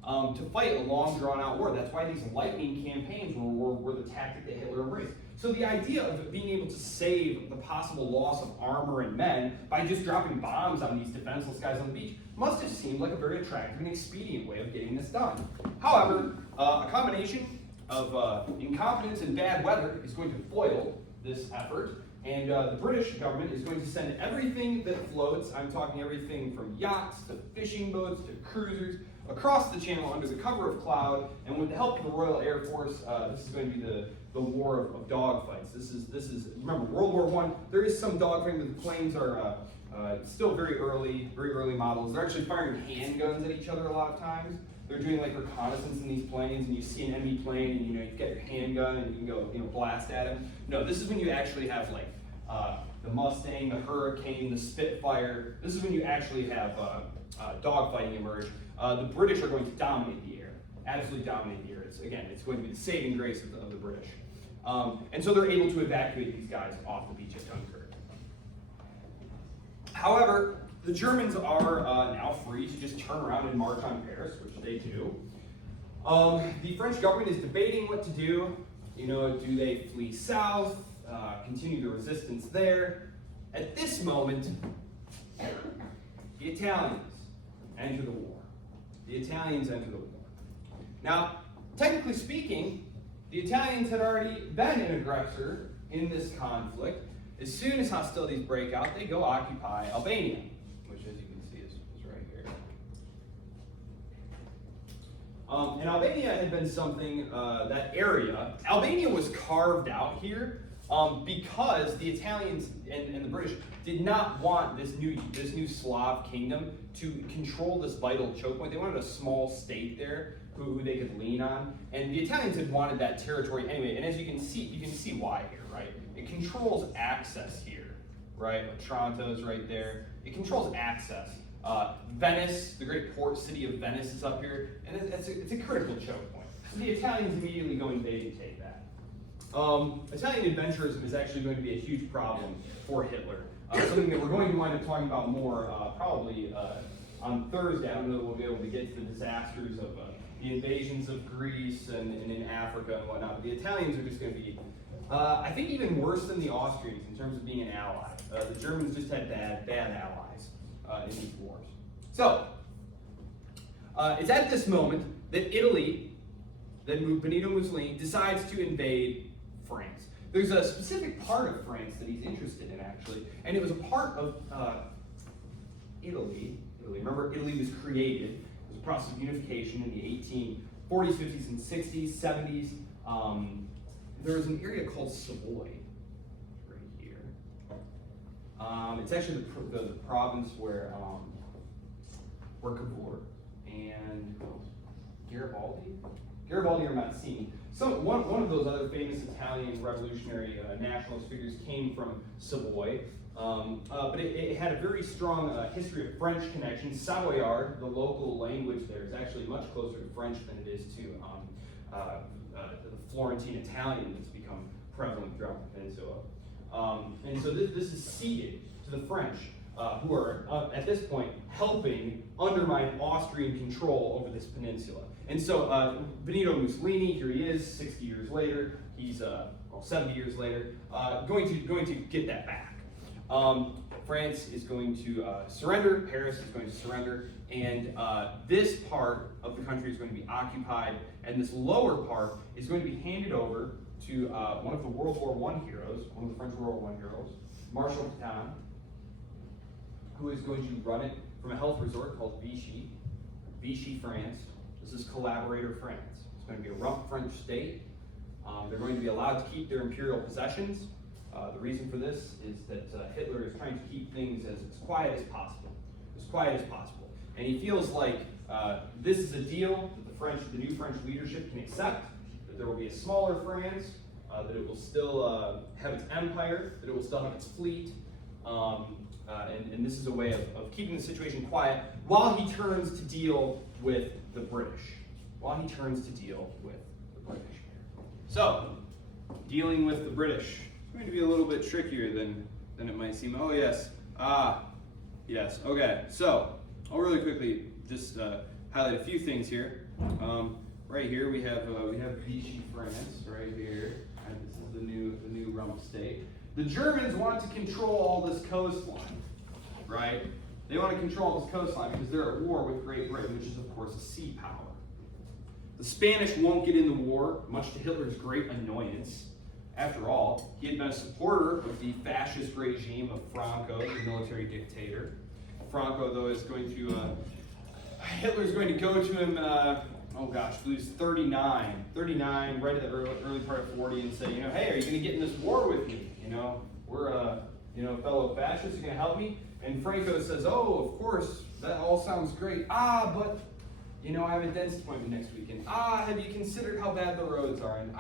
To fight a long, drawn-out war. That's why these lightning campaigns were the tactic that Hitler embraced. So the idea of being able to save the possible loss of armor and men by just dropping bombs on these defenseless guys on the beach must have seemed like a very attractive and expedient way of getting this done. However, a combination of incompetence and bad weather is going to foil this effort, and the British government is going to send everything that floats, I'm talking everything from yachts to fishing boats to cruisers, across the channel under the cover of cloud, and with the help of the Royal Air Force, this is going to be the war of dogfights. This is remember World War I. There is some dogfighting, but the planes are still very early models. They're actually firing handguns at each other a lot of times. They're doing like reconnaissance in these planes, and you see an enemy plane, and you've got your handgun, and you can go blast at him. No, this is when you actually have like the Mustang, the Hurricane, the Spitfire. This is when you actually have dogfighting emerge. The British are going to dominate the air, absolutely dominate the air. It's going to be the saving grace of the British. And so they're able to evacuate these guys off the beach at Dunkirk. However, the Germans are now free to just turn around and march on Paris, which they do. The French government is debating what to do. Do they flee south, continue the resistance there? At this moment, the Italians enter the war. Now, technically speaking, the Italians had already been an aggressor in this conflict. As soon as hostilities break out, they go occupy Albania, which, as you can see, is right here. And Albania had been something, that area, Albania was carved out here because the Italians and the British did not want this new Slav kingdom to control this vital choke point. They wanted a small state there who they could lean on, and the Italians had wanted that territory anyway. And as you can see why here, right? It controls access here, right? Otranto's right there. It controls access. Venice, the great port city of Venice, is up here, and it's a critical choke point. So the Italians immediately go invade and take that. Italian adventurism is actually going to be a huge problem for Hitler. Something that we're going to wind up talking about more probably on Thursday. I don't know that we'll be able to get to the disasters of the invasions of Greece and in Africa and whatnot, but the Italians are just going to be, I think, even worse than the Austrians in terms of being an ally. The Germans just had bad allies in these wars. So, it's at this moment that Italy, that Benito Mussolini, decides to invade France. There's a specific part of France that he's interested in, actually, and it was a part of Italy. Remember, Italy was created. It was a process of unification in the 1840s, 50s, and 60s, 70s. There was an area called Savoy, right here. It's actually the province where Cavour and Garibaldi or Mazzini. One of those other famous Italian revolutionary nationalist figures came from Savoy, but it had a very strong history of French connections. Savoyard, the local language there, is actually much closer to French than it is to the Florentine Italian that's become prevalent throughout the peninsula. And so this is ceded to the French, who are, at this point, helping undermine Austrian control over this peninsula. And so Benito Mussolini, here he is, 60 years later, he's, 70 years later, going to get that back. France is going to surrender, Paris is going to surrender, and this part of the country is going to be occupied, and this lower part is going to be handed over to one of the World War I heroes, one of the French World War I heroes, Marshal Pétain, who is going to run it from a health resort called Vichy, France. This is collaborator France. It's going to be a rump French state. They're going to be allowed to keep their imperial possessions. The reason for this is that Hitler is trying to keep things as quiet as possible. And he feels like this is a deal that the new French leadership can accept, that there will be a smaller France, that it will still have its empire, that it will still have its fleet, and this is a way of keeping the situation quiet while he turns to deal with the British. So, dealing with the British is going to be a little bit trickier than it might seem. Oh yes, yes. Okay, so I'll really quickly just highlight a few things here. Right here we have Vichy France right here, and this is the new rump state. The Germans want to control all this coastline, right? They want to control this coastline because they're at war with Great Britain, which is of course a sea power. The Spanish won't get in the war, much to Hitler's great annoyance. After all, he had been a supporter of the fascist regime of Franco, the military dictator. Franco, though, is going to, Hitler's going to go to him, I believe it's 39, right at the early part of 40, and say, hey, are you going to get in this war with me? We're, fellow fascists, you going to help me? And Franco says, oh, of course, that all sounds great. But, I have a dentist appointment next weekend. Have you considered how bad the roads are? And,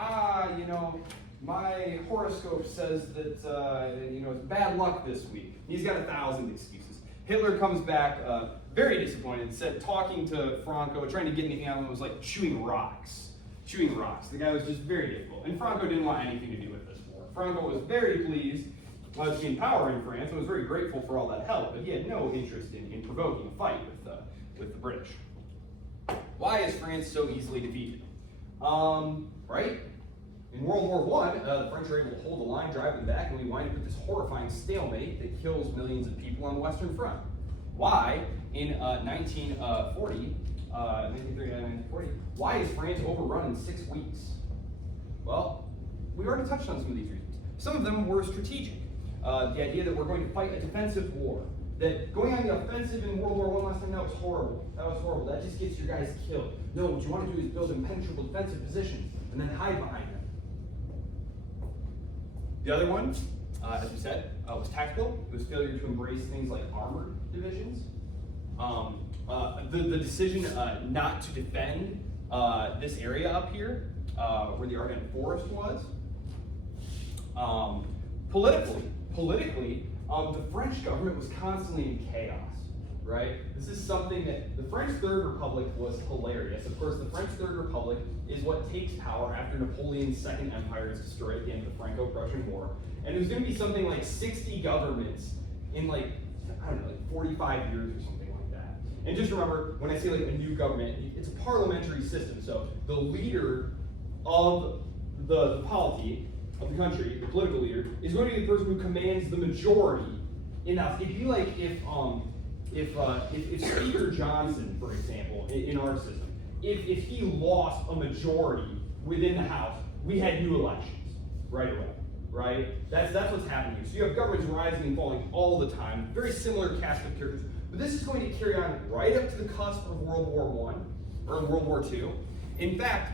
my horoscope says that, it's bad luck this week. He's got 1,000 excuses. Hitler comes back very disappointed, said talking to Franco, trying to get anything out of him was like chewing rocks. The guy was just very difficult. And Franco didn't want anything to do with this war. Franco was very pleased to gain power in France and was very grateful for all that help, but he had no interest in provoking a fight with the British. Why is France so easily defeated? Right? In World War I, the French are able to hold the line, drive them back, and we wind up with this horrifying stalemate that kills millions of people on the Western Front. Why, in 1939, 1940, why is France overrun in 6 weeks? Well, we already touched on some of these reasons. Some of them were strategic. The idea that we're going to fight a defensive war, that going on the offensive in World War I last time, that was horrible. That just gets your guys killed. No, what you want to do is build impenetrable defensive positions and then hide behind them. The other one, as we said, was tactical. It was failure to embrace things like armored divisions. The decision not to defend this area up here, where the Ardennes Forest was. Politically, the French government was constantly in chaos, right? This is something that the French Third Republic was hilarious. Of course, the French Third Republic is what takes power after Napoleon's Second Empire is destroyed at the end of the Franco-Prussian War. And it was going to be something like 60 governments in like 45 years or something like that. And just remember, when I say like a new government, it's a parliamentary system. So the leader of the polity of the country, the political leader, is going to be the person who commands the majority in the House. It'd be like if Speaker Johnson, for example, in our system, if he lost a majority within the House, we had new elections right away, right? That's what's happening here. So you have governments rising and falling all the time, very similar cast of characters. But this is going to carry on right up to the cusp of World War I or World War II. In fact,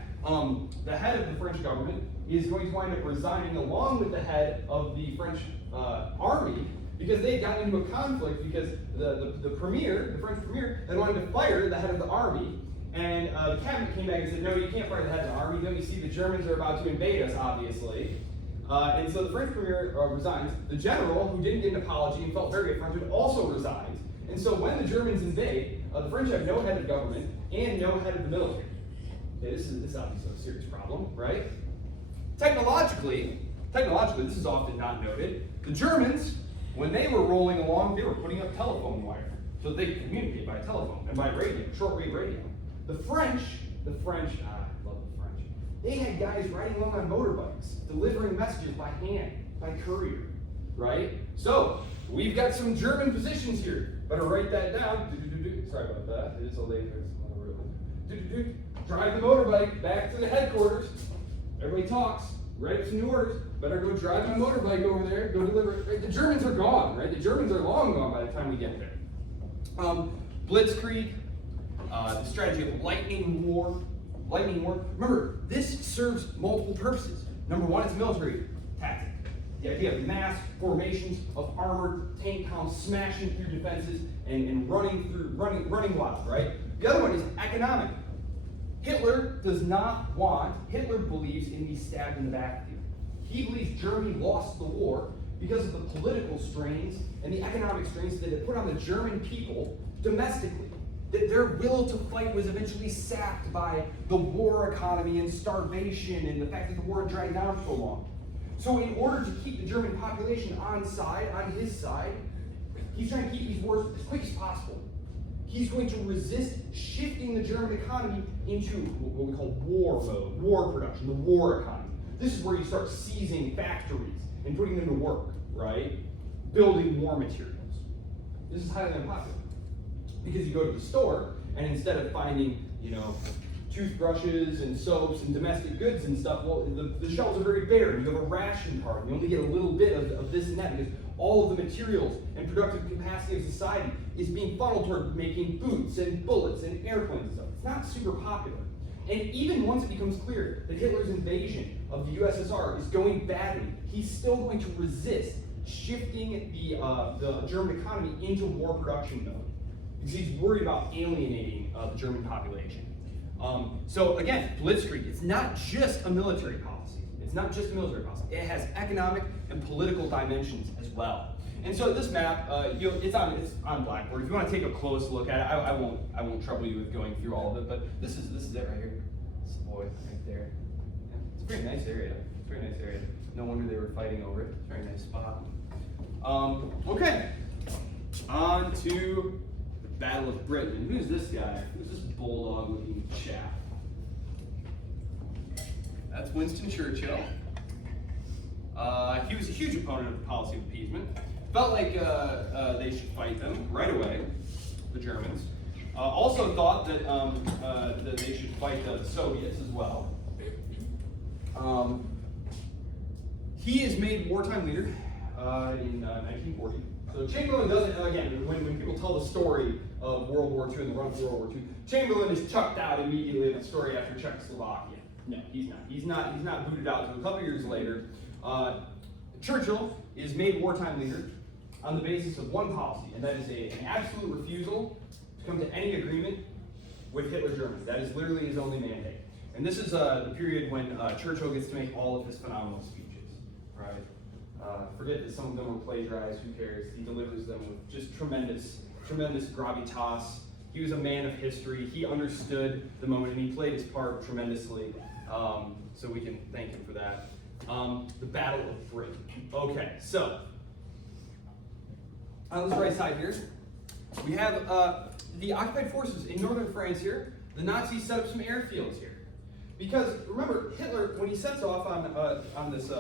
the head of the French government is going to wind up resigning along with the head of the French army, because they had gotten into a conflict because the premier, the French premier, had wanted to fire the head of the army, and the cabinet came back and said, no, you can't fire the head of the army. Then we see the Germans are about to invade us, obviously. And so the French premier resigns. The general, who didn't get an apology and felt very affronted, also resigns. And so when the Germans invade, the French have no head of government and no head of the military. Okay, this is obviously a serious problem, right? Technologically, this is often not noted. The Germans, when they were rolling along, they were putting up telephone wire so that they could communicate by telephone and by radio, shortwave radio. The French, I love the French. They had guys riding along on motorbikes, delivering messages by hand, by courier, right? So we've got some German positions here. Better write that down. Sorry about that. It is a later. Drive the motorbike back to the headquarters. Everybody talks. Write up some new orders. Better go drive my motorbike over there. Go deliver it. Right? The Germans are gone. Right? The Germans are long gone by the time we get there. Blitzkrieg. The strategy of lightning war. Remember, this serves multiple purposes. Number one, it's a military tactic. The idea of mass formations of armored tank columns smashing through defenses and running wild, right? The other one is economic. Hitler believes in being stabbed in the backfield. He believes Germany lost the war because of the political strains and the economic strains that it put on the German people domestically. That their will to fight was eventually sapped by the war economy and starvation and the fact that the war dragged on so long. So in order to keep the German population on his side, he's trying to keep these wars as quick as possible. He's going to resist shifting the German economy into what we call war mode, war production, the war economy. This is where you start seizing factories and putting them to work, right? Building war materials. This is highly unpopular. Because you go to the store, and instead of finding, toothbrushes and soaps and domestic goods and stuff, well, the shelves are very bare. You have a ration card. You only get a little bit of this and that because all of the materials and productive capacity of society is being funneled toward making boots and bullets and airplanes and stuff. It's not super popular. And even once it becomes clear that Hitler's invasion of the USSR is going badly, he's still going to resist shifting the German economy into war production mode. Because he's worried about alienating the German population. So again, Blitzkrieg, it's not just a military policy. It has economic and political dimensions as well. And so this map, it's on Blackboard. If you want to take a close look at it, I won't trouble you with going through all of it. But this is it right here. This boy right there. Yeah, it's a pretty nice area. No wonder they were fighting over it. Very nice spot. Okay, on to the Battle of Britain. Who's this guy? Who's this bulldog-looking chap? That's Winston Churchill. He was a huge opponent of the policy of appeasement. Felt like they should fight them right away, the Germans. Also thought that they should fight the Soviets as well. He is made wartime leader in 1940. So Chamberlain doesn't, again, when people tell the story of World War II and the run of World War II, Chamberlain is chucked out immediately in the story after Czechoslovakia. No, he's not. He's not booted out until a couple years later. Churchill is made wartime leader on the basis of one policy, and that is an absolute refusal to come to any agreement with Hitler Germany. That is literally his only mandate. And this is the period when Churchill gets to make all of his phenomenal speeches, right? Forget that some of them were plagiarized, who cares? He delivers them with just tremendous gravitas. He was a man of history. He understood the moment, and he played his part tremendously. So we can thank him for that. The Battle of Britain. Okay, so on this right side here, we have the occupied forces in northern France here. The Nazis set up some airfields here. Because remember, Hitler, when he sets off on this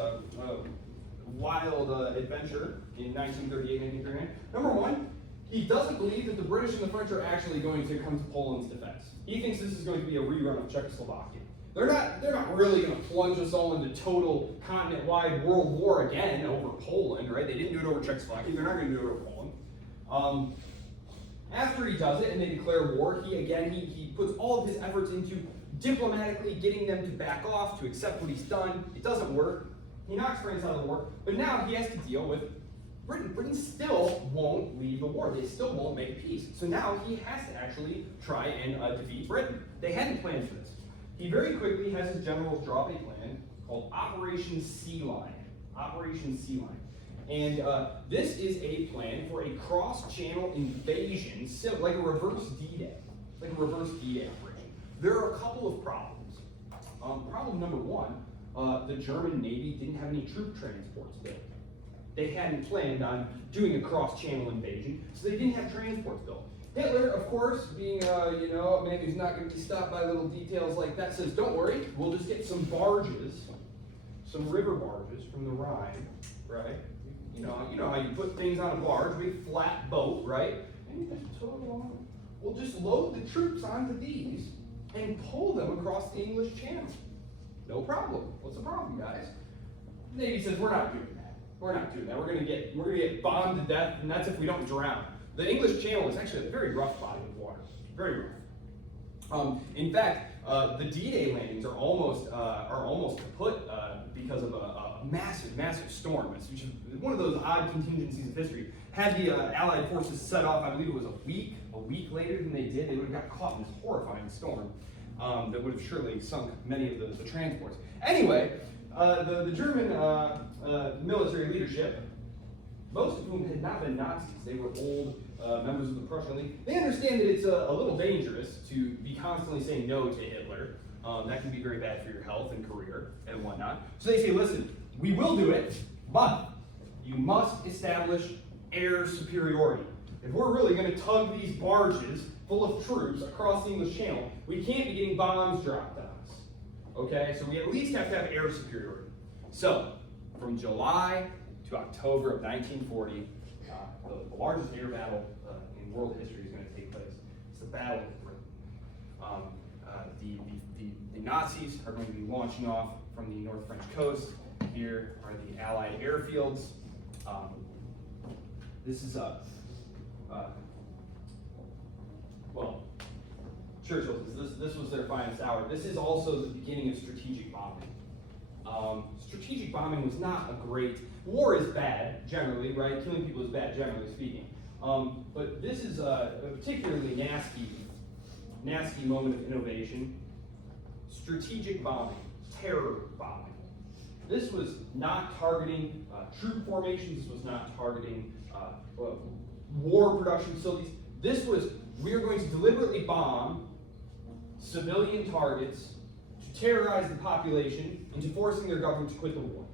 wild adventure in 1938, 1939, number one, he doesn't believe that the British and the French are actually going to come to Poland's defense. He thinks this is going to be a rerun of Czechoslovakia. They're not really going to plunge us all into total continent-wide world war again over Poland, right? They didn't do it over Czechoslovakia. They're not going to do it over Poland. After he does it and they declare war, he puts all of his efforts into diplomatically getting them to back off, to accept what he's done. It doesn't work. He knocks France out of the war, but now he has to deal with Britain. Britain still won't leave the war. They still won't make peace. So now he has to actually try and defeat Britain. They hadn't planned for this. He very quickly has his generals draw up a plan called Operation Sea Line. Operation Sea Line. And this is a plan for a cross-channel invasion, like a reverse D-Day. Like a reverse D-Day operation. There are a couple of problems. Problem number one, the German Navy didn't have any troop transports built. They hadn't planned on doing a cross-channel invasion, so they didn't have transports built. Hitler, of course, being a man who's not going to be stopped by little details like that, says, don't worry, we'll just get some barges, some river barges from the Rhine, right? You know how you put things on a barge, big flat boat, right? And you just tow it along. We'll just load the troops onto these and pull them across the English Channel. No problem. What's the problem, guys? The Navy says, we're not doing that. We're not doing that. We're gonna get bombed to death, and that's if we don't drown. The English Channel is actually a very rough body of water. Very rough. In fact, the D-Day landings are almost kaput because of a massive storm. It's one of those odd contingencies of history. Had the Allied forces set off, I believe it was a week later than they did, they would have got caught in this horrifying storm that would have surely sunk many of the transports. Anyway, the German military leadership, most of whom had not been Nazis, they were old members of the Prussian League, they understand that it's a little dangerous to be constantly saying no to Hitler. That can be very bad for your health and career and whatnot. So they say, listen, we will do it, but you must establish air superiority. If we're really going to tug these barges full of troops across the English Channel, we can't be getting bombs dropped on us. Okay, so we at least have to have air superiority. So, from July to October of 1940, the largest air battle in world history is going to take place. It's the Battle of Britain. The Nazis are going to be launching off from the North French coast. Here are the Allied airfields. This is Churchill says this was their finest hour. This is also the beginning of strategic bombing. Strategic bombing was not a great, war is bad generally, right? Killing people is bad generally speaking. But this is a particularly nasty moment of innovation. Strategic bombing, terror bombing. This was not targeting troop formations, this was not targeting war production facilities. This was, we are going to deliberately bomb civilian targets to terrorize the population into forcing their government to quit the war.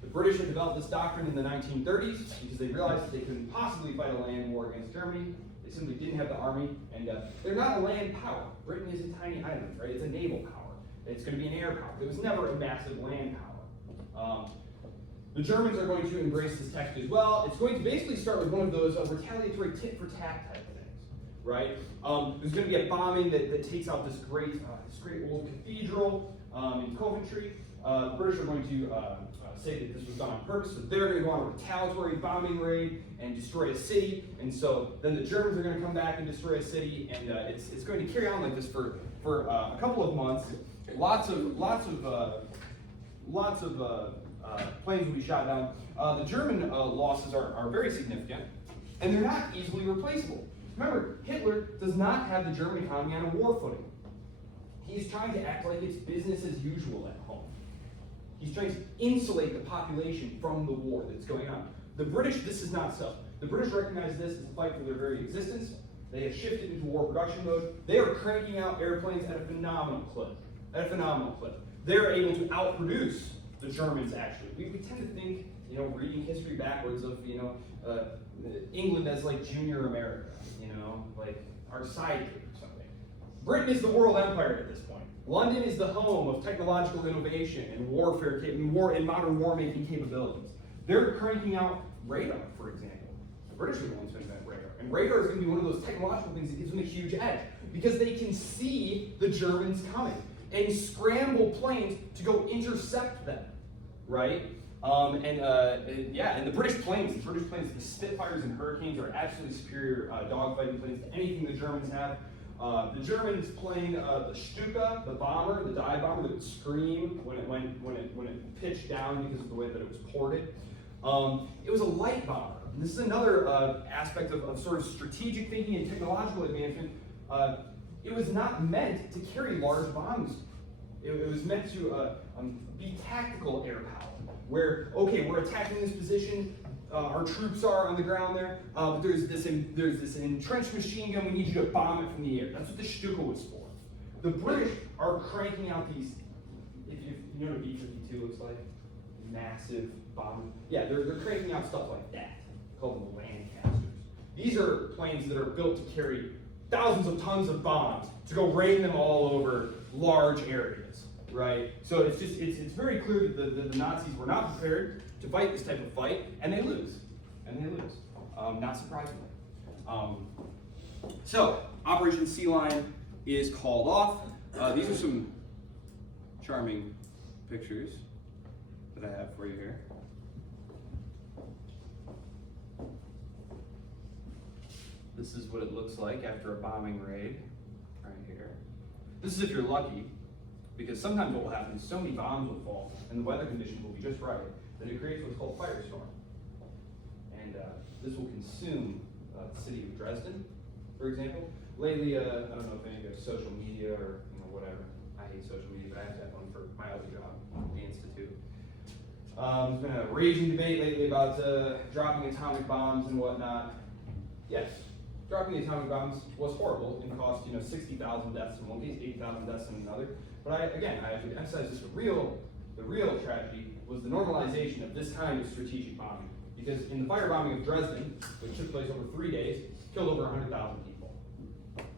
The British had developed this doctrine in the 1930s because they realized that they couldn't possibly fight a land war against Germany. They simply didn't have the army, and they're not a land power. Britain is a tiny island, right? It's a naval power. It's going to be an air power. It was never a massive land power. The Germans are going to embrace this tactic as well. It's going to basically start with one of those retaliatory tit-for-tat type things, right? There's going to be a bombing that takes out this great old cathedral in Coventry. The British are going to say that this was done on purpose, so they're going to go on a retaliatory bombing raid and destroy a city, and so then the Germans are going to come back and destroy a city, and it's going to carry on like this for a couple of months. Lots of planes will be shot down. The German losses are very significant, and they're not easily replaceable. Remember, Hitler does not have the German economy on a war footing. He's trying to act like it's business as usual at home. He's trying to insulate the population from the war that's going on. The British, this is not so. The British recognize this as a fight for their very existence. They have shifted into war production mode. They are cranking out airplanes at a phenomenal clip. They're able to outproduce the Germans, actually. We tend to think, reading history backwards of, England as like junior America, like our sidekick or something. Britain is the world empire at this point. London is the home of technological innovation and warfare, and modern war-making capabilities. They're cranking out radar, for example. The British are the ones who invent radar. And radar is going to be one of those technological things that gives them a huge edge, because they can see the Germans coming and scramble planes to go intercept them, right? And the British planes, the Spitfires and Hurricanes are absolutely superior dogfighting planes to anything the Germans have. The Germans plane, the Stuka, the bomber, the dive bomber that would scream when it pitched down because of the way that it was ported. It was a light bomber. And this is another aspect of sort of strategic thinking and technological advancement. It was not meant to carry large bombs. It was meant to be tactical air power, where, okay, we're attacking this position, our troops are on the ground there, but there's this entrenched machine gun, we need you to bomb it from the air. That's what the Stuka was for. The British are cranking out these, if you know what a B-52 looks like? Massive bomb. Yeah, they're cranking out stuff like that, called them Lancasters. These are planes that are built to carry thousands of tons of bombs to go rain them all over large areas, right? So it's very clear that the Nazis were not prepared to fight this type of fight, and they lose. Not surprisingly. So Operation Sea Lion is called off. These are some charming pictures that I have for you here. This is what it looks like after a bombing raid, right here. This is if you're lucky, because sometimes what will happen is so many bombs will fall, and the weather conditions will be just right, that it creates what's called firestorm. And this will consume the city of Dresden, for example. Lately, I don't know if any of you have social media or whatever. I hate social media, but I have to have one for my other job, the Institute. There's been a raging debate lately about dropping atomic bombs and whatnot. Yes, dropping atomic bombs was horrible and cost 60,000 deaths in one case, 80,000 deaths in another. But I have to emphasize this: the real tragedy was the normalization of this kind of strategic bombing. Because in the firebombing of Dresden, which took place over 3 days, killed over 100,000 people,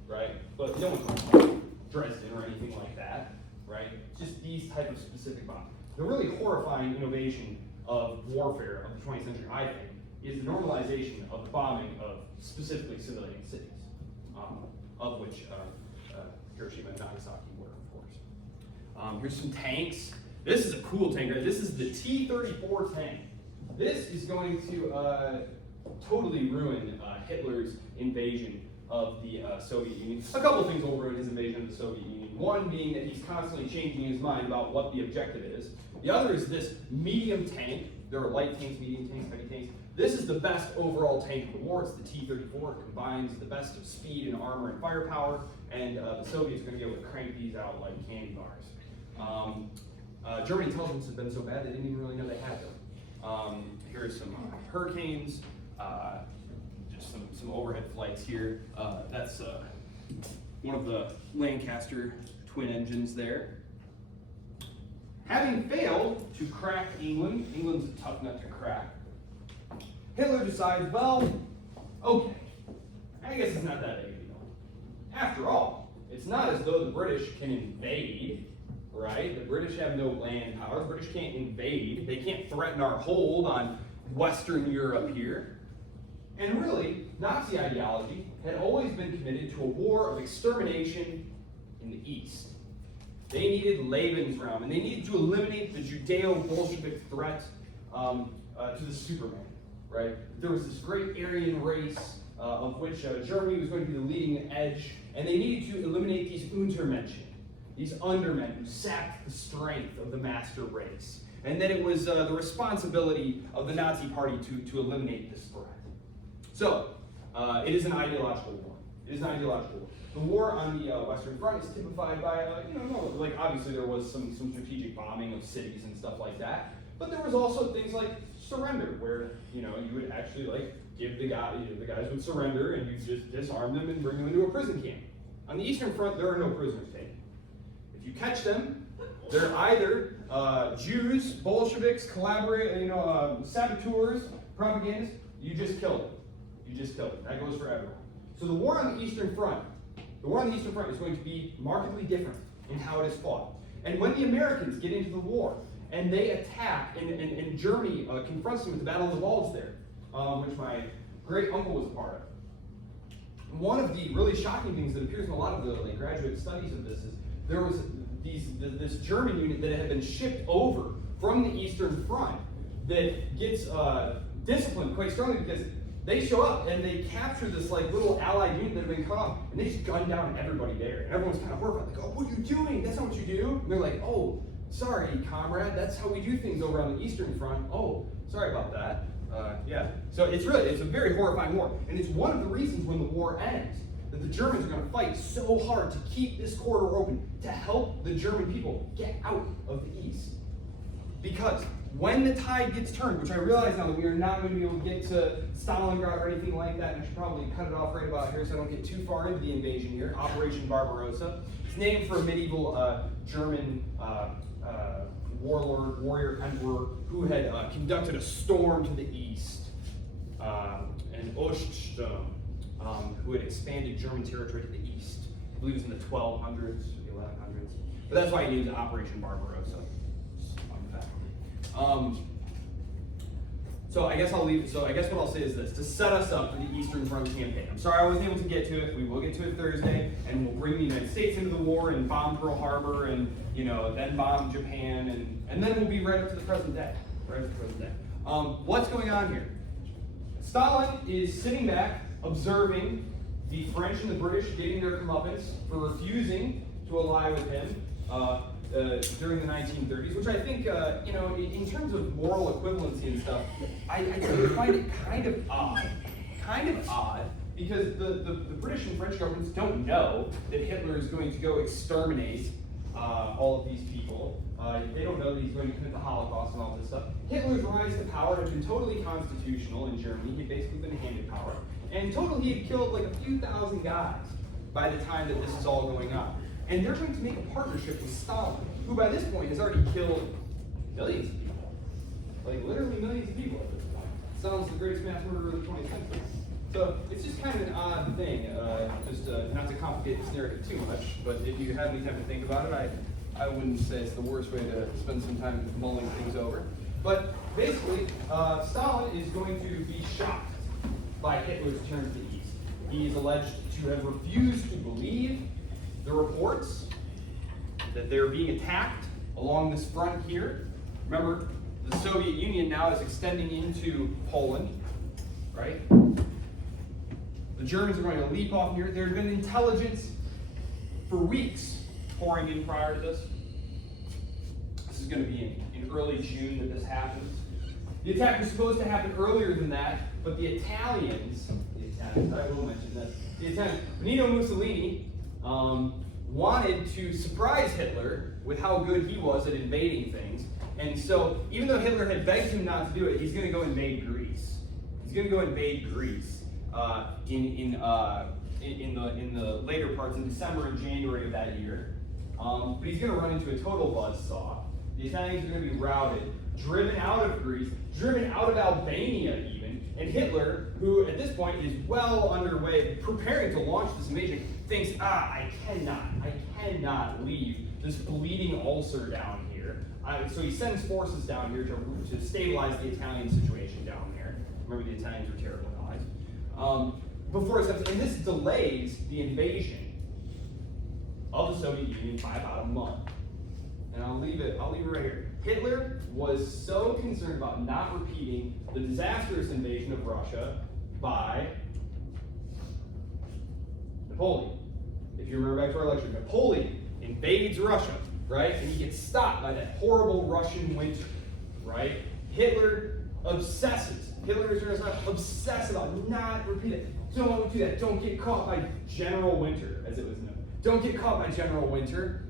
right? But no one's talking Dresden or anything like that, right? Just these type of specific bombs. The really horrifying innovation of warfare of the 20th century, I think, is the normalization of the bombing of specifically civilian cities, of which Hiroshima and Nagasaki were, of course. Here's some tanks. This is a cool tank, right? This is the T-34 tank. This is going to totally ruin Hitler's invasion of the Soviet Union. A couple things will ruin his invasion of the Soviet Union. One being that he's constantly changing his mind about what the objective is. The other is this medium tank. There are light tanks, medium tanks, heavy tanks. This is the best overall tank of the war. It's the T-34. It combines the best of speed and armor and firepower, and the Soviets are going to be able to crank these out like candy bars. German intelligence has been so bad they didn't even really know they had them. Here are some Hurricanes, just some overhead flights here. That's one of the Lancaster twin engines there. Having failed to crack England, England's a tough nut to crack, Hitler decides, well, okay, I guess it's not that big a deal. After all, it's not as though the British can invade, right? The British have no land power. The British can't invade. They can't threaten our hold on Western Europe here. And really, Nazi ideology had always been committed to a war of extermination in the East. They needed Lebensraum, and they needed to eliminate the Judeo-Bolshevik threat to the Superman, right? There was this great Aryan race of which Germany was going to be the leading edge, and they needed to eliminate these Untermenschen, these undermen who sapped the strength of the master race. and that it was the responsibility of the Nazi Party to eliminate this threat. So, it is an ideological war. It is an ideological war. The war on the Western Front is typified by, like obviously there was some strategic bombing of cities and stuff like that, but there was also things like surrender, where you would actually like give the guys would surrender and you just disarm them and bring them into a prison camp. On the Eastern Front, there are no prisoners taken. If you catch them, they're either Jews, Bolsheviks, saboteurs, propagandists. You just kill them. You just kill them. That goes for everyone. So the war on the Eastern Front is going to be markedly different in how it is fought. And when the Americans get into the war and they attack, and Germany confronts them at the Battle of the Bulge there, which my great uncle was a part of. One of the really shocking things that appears in a lot of the graduate studies of this is there was this German unit that had been shipped over from the Eastern Front that gets disciplined quite strongly because they show up and they capture this like little allied unit that had been cut off, and they just gun down everybody there. And everyone's kind of horrified, like, "Oh, what are you doing? That's not what you do." And they're like, "Oh, sorry, comrade. That's how we do things over on the Eastern Front. Oh, sorry about that." Yeah. So it's a very horrifying war, and it's one of the reasons when the war ends that the Germans are going to fight so hard to keep this corridor open to help the German people get out of the East. Because when the tide gets turned, which I realize now that we are not going to be able to get to Stalingrad or anything like that, and I should probably cut it off right about here so I don't get too far into the invasion here, Operation Barbarossa. It's named for a medieval German warrior emperor who had conducted a storm to the east, an Oststurm, who had expanded German territory to the east. I believe it was in the 1200s, the 1100s. But that's why he named it Operation Barbarossa. So I guess I'll leave. So I guess what I'll say is this: to set us up for the Eastern Front campaign. I'm sorry I wasn't able to get to it. We will get to it Thursday, and we'll bring the United States into the war and bomb Pearl Harbor, and then bomb Japan, and then we'll be right up to the present day. Right up to the present day. What's going on here? Stalin is sitting back, observing the French and the British getting their comeuppance for refusing to ally with him. During the 1930s, which I think, in terms of moral equivalency and stuff, I find it kind of odd, because the British and French governments don't know that Hitler is going to go exterminate all of these people. They don't know that he's going to commit the Holocaust and all this stuff. Hitler's rise to power had been totally constitutional in Germany. He'd basically been handed power. And in total, he had killed like a few thousand guys by the time that this is all going on. And they're going to make a partnership with Stalin, who by this point has already killed millions of people. Like literally millions of people at this point. Stalin's the greatest mass murderer of the 20th century. So it's just kind of an odd thing, not to complicate this narrative too much, but if you have any time to think about it, I wouldn't say it's the worst way to spend some time mulling things over. But basically, Stalin is going to be shocked by Hitler's turn to the east. He is alleged to have refused to believe the reports that they're being attacked along this front here. Remember, the Soviet Union now is extending into Poland, right? The Germans are going to leap off here. There had been intelligence for weeks pouring in prior to this. This is going to be in early June that this happens. The attack was supposed to happen earlier than that, but the Italians, I will mention this, the Italians, Benito Mussolini, wanted to surprise Hitler with how good he was at invading things. And so, even though Hitler had begged him not to do it, he's going to go invade Greece. He's going to go invade Greece in the later parts, in December and January of that year. But he's going to run into a total buzzsaw. The Italians are going to be routed, driven out of Greece, driven out of Albania even. And Hitler, who at this point is well underway, preparing to launch this invasion, thinks, I cannot leave this bleeding ulcer down here. So he sends forces down here to stabilize the Italian situation down there. Remember, the Italians were terrible allies. Before it steps, and this delays the invasion of the Soviet Union by about a month. And I'll leave it right here. Hitler was so concerned about not repeating the disastrous invasion of Russia by Napoleon. If you remember back to our lecture, Napoleon invades Russia, right? And he gets stopped by that horrible Russian winter. right? Hitler obsesses. Hitler is obsessed about not repeating. Don't do that. Don't get caught by General Winter, as it was known. Don't get caught by General Winter.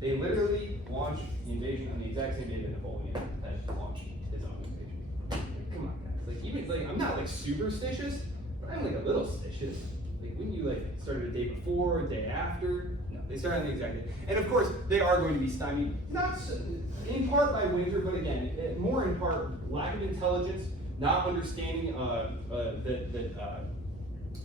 They literally launched the invasion on the exact same day that Napoleon had launched his own invasion. Like, come on, guys. Like, even like, I'm not like superstitious, but I'm like a little stitious. Like, wouldn't you like started a day before, a day after? No, they started on the exact day. And of course, they are going to be stymied, not in part by Winter, but again, more in part lack of intelligence, not understanding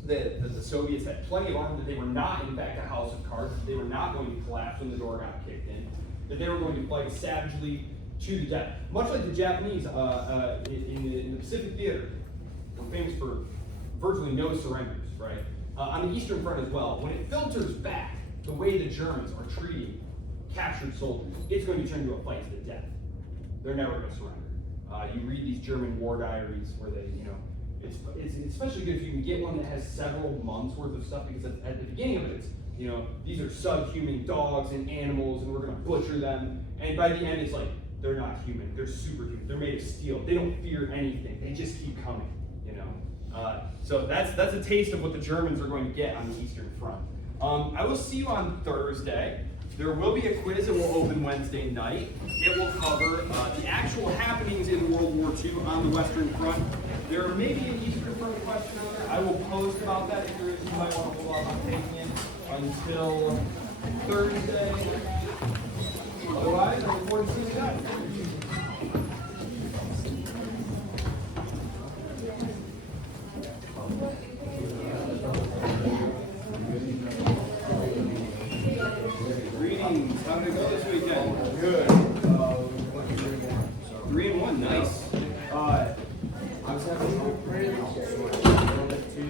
that the Soviets had plenty of armor, that they were not, in fact, a house of cards, that they were not going to collapse when the door got kicked in, that they were going to fight savagely to the death. Much like the Japanese in the Pacific Theater, were famous for virtually no surrenders, right? On the Eastern Front as well, when it filters back the way the Germans are treating captured soldiers, it's going to turn into a fight to the death. They're never going to surrender. You read these German war diaries where they, it's especially good if you can get one that has several months worth of stuff, because at the beginning of it, it's, these are subhuman dogs and animals and we're going to butcher them. And by the end, it's like, they're not human, they're superhuman, they're made of steel, they don't fear anything, they just keep coming, So that's a taste of what the Germans are going to get on the Eastern Front. I will see you on Thursday. There will be a quiz that will open Wednesday night. It will cover the actual happenings in World War II on the Western Front. There may be an Eastern Front question on there. I will post about that if you might want to hold off on taking it until Thursday. Otherwise, I look forward to seeing you then. How did it go this weekend? Good. 3-1, nice. I was having a pretty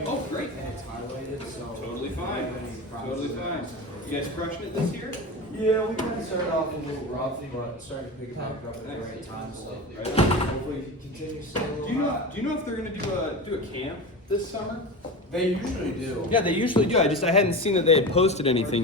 Oh, great. and it's highlighted, so Totally fine. Totally fine. You guys crushing it this year? yeah, we kind of started off a little rough, but started to pick it back up at the right time. So Right. hopefully, it continues to stay a little hot. Do you know if they're gonna do a camp this summer? They usually do. Yeah, they usually do. I hadn't seen that they had posted anything.